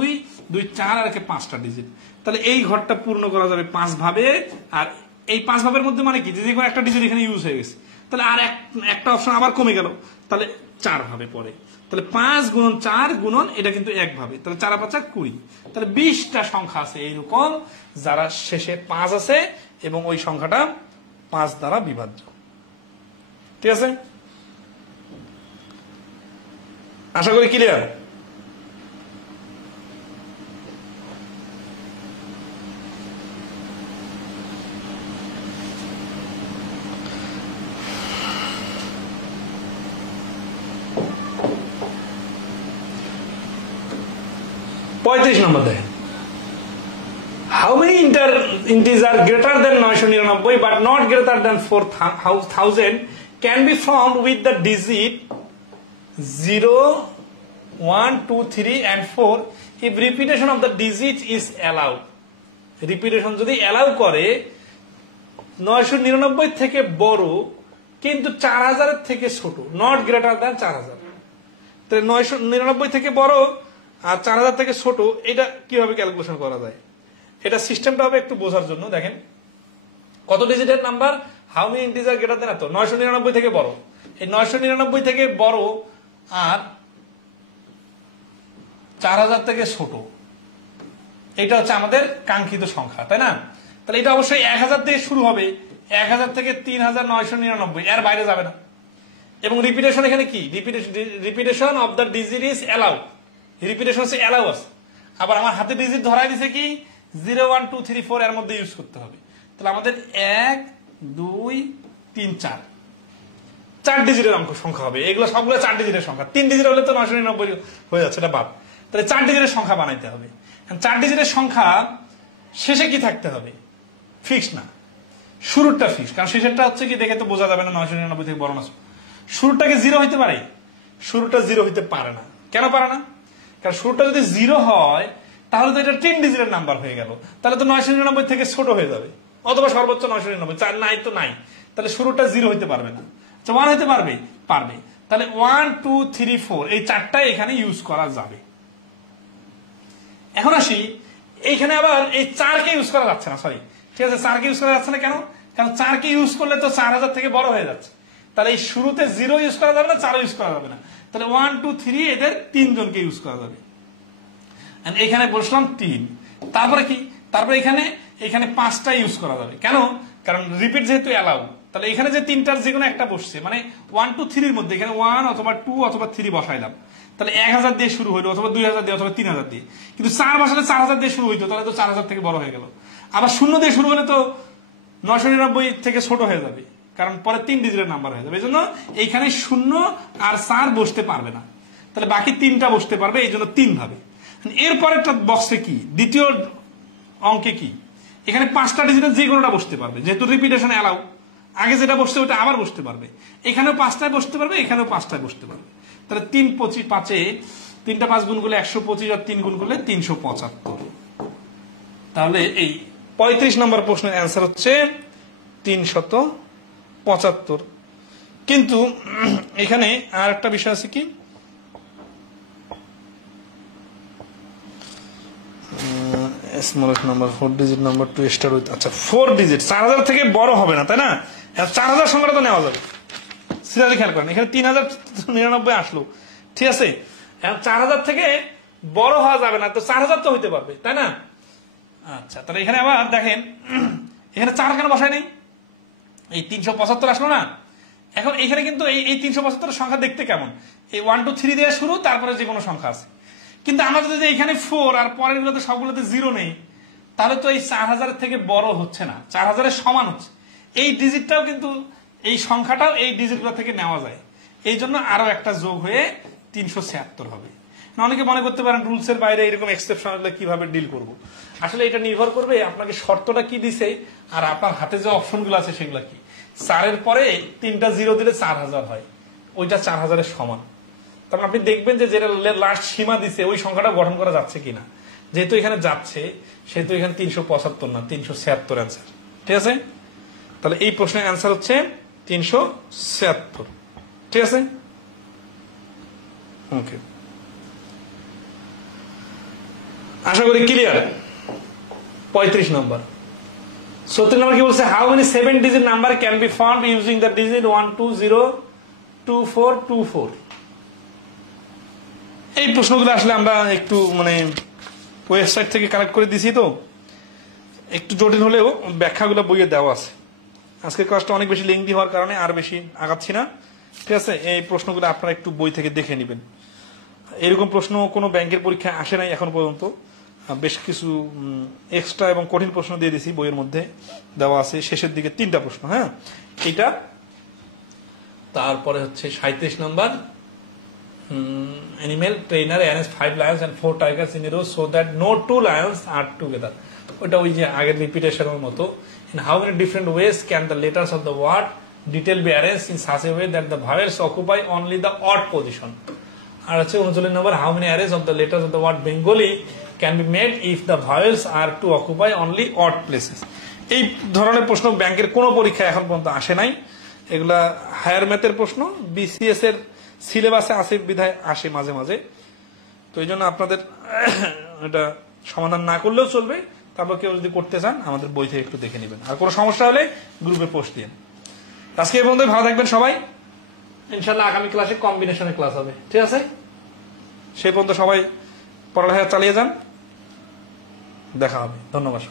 2 4 আর 5টা ডিজিট। তাহলে এই ঘরটা পূর্ণ করা যাবে 5 ভাবে, আর এই 5 ভাবের মধ্যে মানে কি, যে কোনো একটা ডিজিট এখানে ইউজ হয়ে গেছে, তাহলে আর একটা অপশন আবার কমে গেল, তাহলে 4 ভাবে পরে। তাহলে 5 গুণন 4 গুণন এটা কিন্তু একভাবে, তাহলে 4 5 20। তাহলে 20টা সংখ্যা আছে এইরকম যারা শেষে 5 আছে এবং ওই সংখ্যাটা 5 দ্বারা বিভাজ্য। ঠিক আছে, আশা করি ক্লিয়ার। পঁয়ত্রিশ নম্বর দেখেন, how many integer greater than 999 but not greater than 4000 can be formed with the digit 0 1 2 3 and 4 if repetition of the digit is allowed। Repetition যদি অ্যালাউ করে 999 থেকে বড় কিন্তু 4000 এর থেকে ছোট, নট গ্রেটার দেন 4000। তাহলে 999 থেকে বড় আর 4000 থেকে ছোট, এটা কিভাবে ক্যালকুলেশন করা যায়, এটা সিস্টেমটা হবে একটু বোঝার জন্য। দেখেন কত ডিজিটের number, how many integer greater than, এত 999 থেকে বড়, এই 999 থেকে বড় আর 4000 থেকে ছোট, এটা হচ্ছে আমাদের কাঙ্ক্ষিত সংখ্যা, তাই না। তাহলে এটা অবশ্যই 1000 থেকে শুরু হবে, 1000 থেকে 3999, এর বাইরে যাবে না। এবং রিপিটেশন এখানে কি, repetition of the digit is allowed, repetition হচ্ছে অ্যালাউ আছে। আবার আমার হাতে ডিজিট ধরাই দিছে কি 0 1 2 3 4, এর মধ্যে ইউজ করতে হবে। তাহলে আমাদের 1 2 3 4 ডিজিটের অঙ্ক সংখ্যা হবে, এগুলো সবগুলো 4 ডিজিটের সংখ্যা। 3 ডিজিট হলে তো 999 হয়ে যাচ্ছে, এটা বাদ। তাহলে 4 ডিজিটের সংখ্যা বানাইতে হবে। 4 ডিজিটের সংখ্যা শেষে কি থাকতে হবে, ফিক্স না, শুরুটা ফিক্স, কারণ শেষেরটা হচ্ছে কি দেখে তো বোঝা যাবে না 999 থেকে বড় না। শুরুটা কি 0 হইতে পারে, শুরুটা 0 হইতে পারে না। কেন পারে না, কারণ শুরুটা যদি 0 হয় তাহলে তো এটা 10 ডিজিটের নাম্বার হয়ে গেল, তাহলে তো 999 থেকে ছোট হয়ে যাবে, অথবা সর্বোচ্চ 999, 4 নাই তো নাই, তাহলে শুরুটা 0 হইতে পারবে না। 1 হইতে পারবে, পারবে। তাহলে 1 2 3 4 এই 4টাই এখানে ইউজ করা যাবে। এখন আসি এইখানে আবার এই 4 কে ইউজ করা যাচ্ছে না, সরি, ঠিক আছে, 4 কে ইউজ করা যাচ্ছে না কেন, কারণ 4 কে ইউজ করলে তো 4000 থেকে বড় হয়ে যাচ্ছে, তাহলে এই শুরুতে 0 ইউজ করা যাবে না, 4 ইউজ করা যাবে না। তাহলে 1 2 3 এদের 3 জনকে ইউজ করা যাবে। এখানে বসলাম 3, তারপরে কি, তারপরে এখানে 5টা ইউজ করা যাবে। কেন, কারণ রিপিট যেহেতু অ্যালাউ, তাহলে এখানে যে 3টার যে কোনো একটা বসছে, মানে 1 2 3 এর মধ্যে এখানে 1 অথবা 2 অথবা 3 বসাইলাম, তাহলে 1000 দিয়ে শুরু হইলো, অথবা 2000 দিয়ে, অথবা 3000 দিয়ে। কিন্তু 4 বসালে 4000 দিয়ে শুরু হইতো, তাহলে তো 4000 থেকে বড় হয়ে গেল। আবার 0 দিয়ে শুরু হলে তো 999 থেকে ছোট হয়ে যাবে, কারণ পরে 3 ডিজিটের নাম্বার হয়ে যাবে। এই জন্য এইখানে 0 আর 4 বসতে পারবে না, তাহলে বাকি 3টা বসতে পারবে, এই জন্য 3 ভাবে। এরপরেরটা বক্সে কি, দ্বিতীয় অঙ্কে কি, এখানে 5টা ডিজিটের যে কোনোটা বসতে পারবে, যেহেতু রিপিটেশন অ্যালাউ, আগে যেটা বসছে ওটা আবার বসতে পারবে, এখানেও 5টায় বসতে পারবে, এখানেও 5টায় বসতে পারবে। তাহলে 3 25 5-এ 3টা 5 গুণ করলে 125 আর 3 গুণ করলে 375। তাহলে এই 35 নম্বর প্রশ্নের অ্যান্সার হচ্ছে 375। কিন্তু এখানে আর একটা বিষয় আছে কি, smallest number 4 digit number to start with, আচ্ছা 4 ডিজিট 4000 থেকে বড় হবে না, তাই না? 4000 সংখ্যাটা তো নেওয়া যাবে। সিরিয়ালি খেয়াল করেন, এখানে 3099 আসলো, ঠিক আছে? 4000 থেকে বড় হওয়া যাবে না, তো 4000 তো হইতে পারবে, তাই না? আচ্ছা, তাহলে এখানে আবার দেখেন, এখানে 4 কেন বসায় নেই? এই 375 আসলো না? এখন এখানে কিন্তু এই 375 সংখ্যা দেখতে কেমন, এই 1 2 3 দিয়ে শুরু, তারপরে যে কোনো সংখ্যা আছে। কিন্তু আমাদের যদি এখানে 4 আর পরের গুলোতে সবগুলোতে 0 নেই, তাহলে তো এই 4000 থেকে বড় হচ্ছে না, 4000 এর সমান হচ্ছে। এই ডিজিটটাও কিন্তু, এই সংখ্যাটাও এই ডিজিটগুলো থেকে নেওয়া যায়, এই জন্য আরো একটা যোগ হয়ে 376 হবে। না, অনেকে মনে করতে পারেন রুলসের বাইরে এরকম এক্সেপশন হলে কিভাবে ডিল করব। আসলে এটা নির্ভর করবে আপনাকে শর্তটা কি দিছে আর আপনার হাতে যে অপশনগুলো আছে সেগুলো কি। 4 এর পরে 3টা 0 দিলে 4000 হয়, ওইটা 4000 এর সমান। তারপর আপনি দেখবেন যে যেটা লাস্ট সীমা দিছে ওই সংখ্যাটা গঠন করা যাচ্ছে কিনা। যেহেতু এখানে যাচ্ছে, সেহেতু এখানে 375 না 376 অ্যান্সার, ঠিক আছে? তাহলে এই প্রশ্নের অ্যান্সার হচ্ছে 376, ঠিক আছে? ওকে, আশা করি ক্লিয়ার। 35 নম্বর, 34 নম্বর কি বলছে, how many 7 digit number can be found using the digit 1202424। এই প্রশ্নগুলো আসলে আমরা একটু ওয়েবসাইট থেকে কালেক্ট করে দিছি, তো একটু জটিল হলেও ব্যাখ্যাগুলো বইয়ে দেওয়া আছে। আজকের ক্লাসটা অনেক বেশি লেংদি হওয়ার কারণে আর বেশি আগাচ্ছি না, ঠিক আছে? এই প্রশ্নগুলো আপনারা একটু বই থেকে দেখে নেবেন। এরকম প্রশ্ন কোনো ব্যাংকের পরীক্ষায় আসে নাই এখন পর্যন্ত। বেশ কিছু এক্সট্রা এবং কঠিন প্রশ্ন দিয়ে দিছি, বইয়ের মধ্যে দেওয়া আছে শেষের দিকে 3টা প্রশ্ন। হ্যাঁ, এইটা। তারপরে হচ্ছে 37 নম্বর, animal trainer arrange 5 lions and 4 tigers in a row so that no 2 lions are together. ওটা ওই যে আগের রিপিটেশনের মতো। In how many different ways can the letters of the word detail be arranged in such a way that the vowels occupy only the odd position? আর হচ্ছে 39 নম্বর, how many arrays of the letters of the word Bengali can be made if the vowels are to occupy only odd places? এই ধরনের প্রশ্ন ব্যাংকের কোনো পরীক্ষায় এখন পর্যন্ত আসে নাই। এগুলা হায়ার ম্যাথের প্রশ্ন, বিসিএস এর সিলেবাসে আছে বিধায় আসে মাঝে মাঝে। তো এই জন্য আপনাদের এটা সমাধান না করলেও চলবে, তারপর কেউ যদি করতে চান আমাদের বই থেকে একটু দেখে নেবেন। আর কোনো সমস্যা হলে গ্রুপে পোস্ট দিন। আজকে এই পর্যন্ত, ভালো থাকবেন সবাই। ইনশাল্লাহ আগামী ক্লাসে কম্বিনেশনের ক্লাস হবে, ঠিক আছে? সেই পর্যন্ত সবাই পড়ালেখা চালিয়ে যান, দেখা হবে। ধন্যবাদ।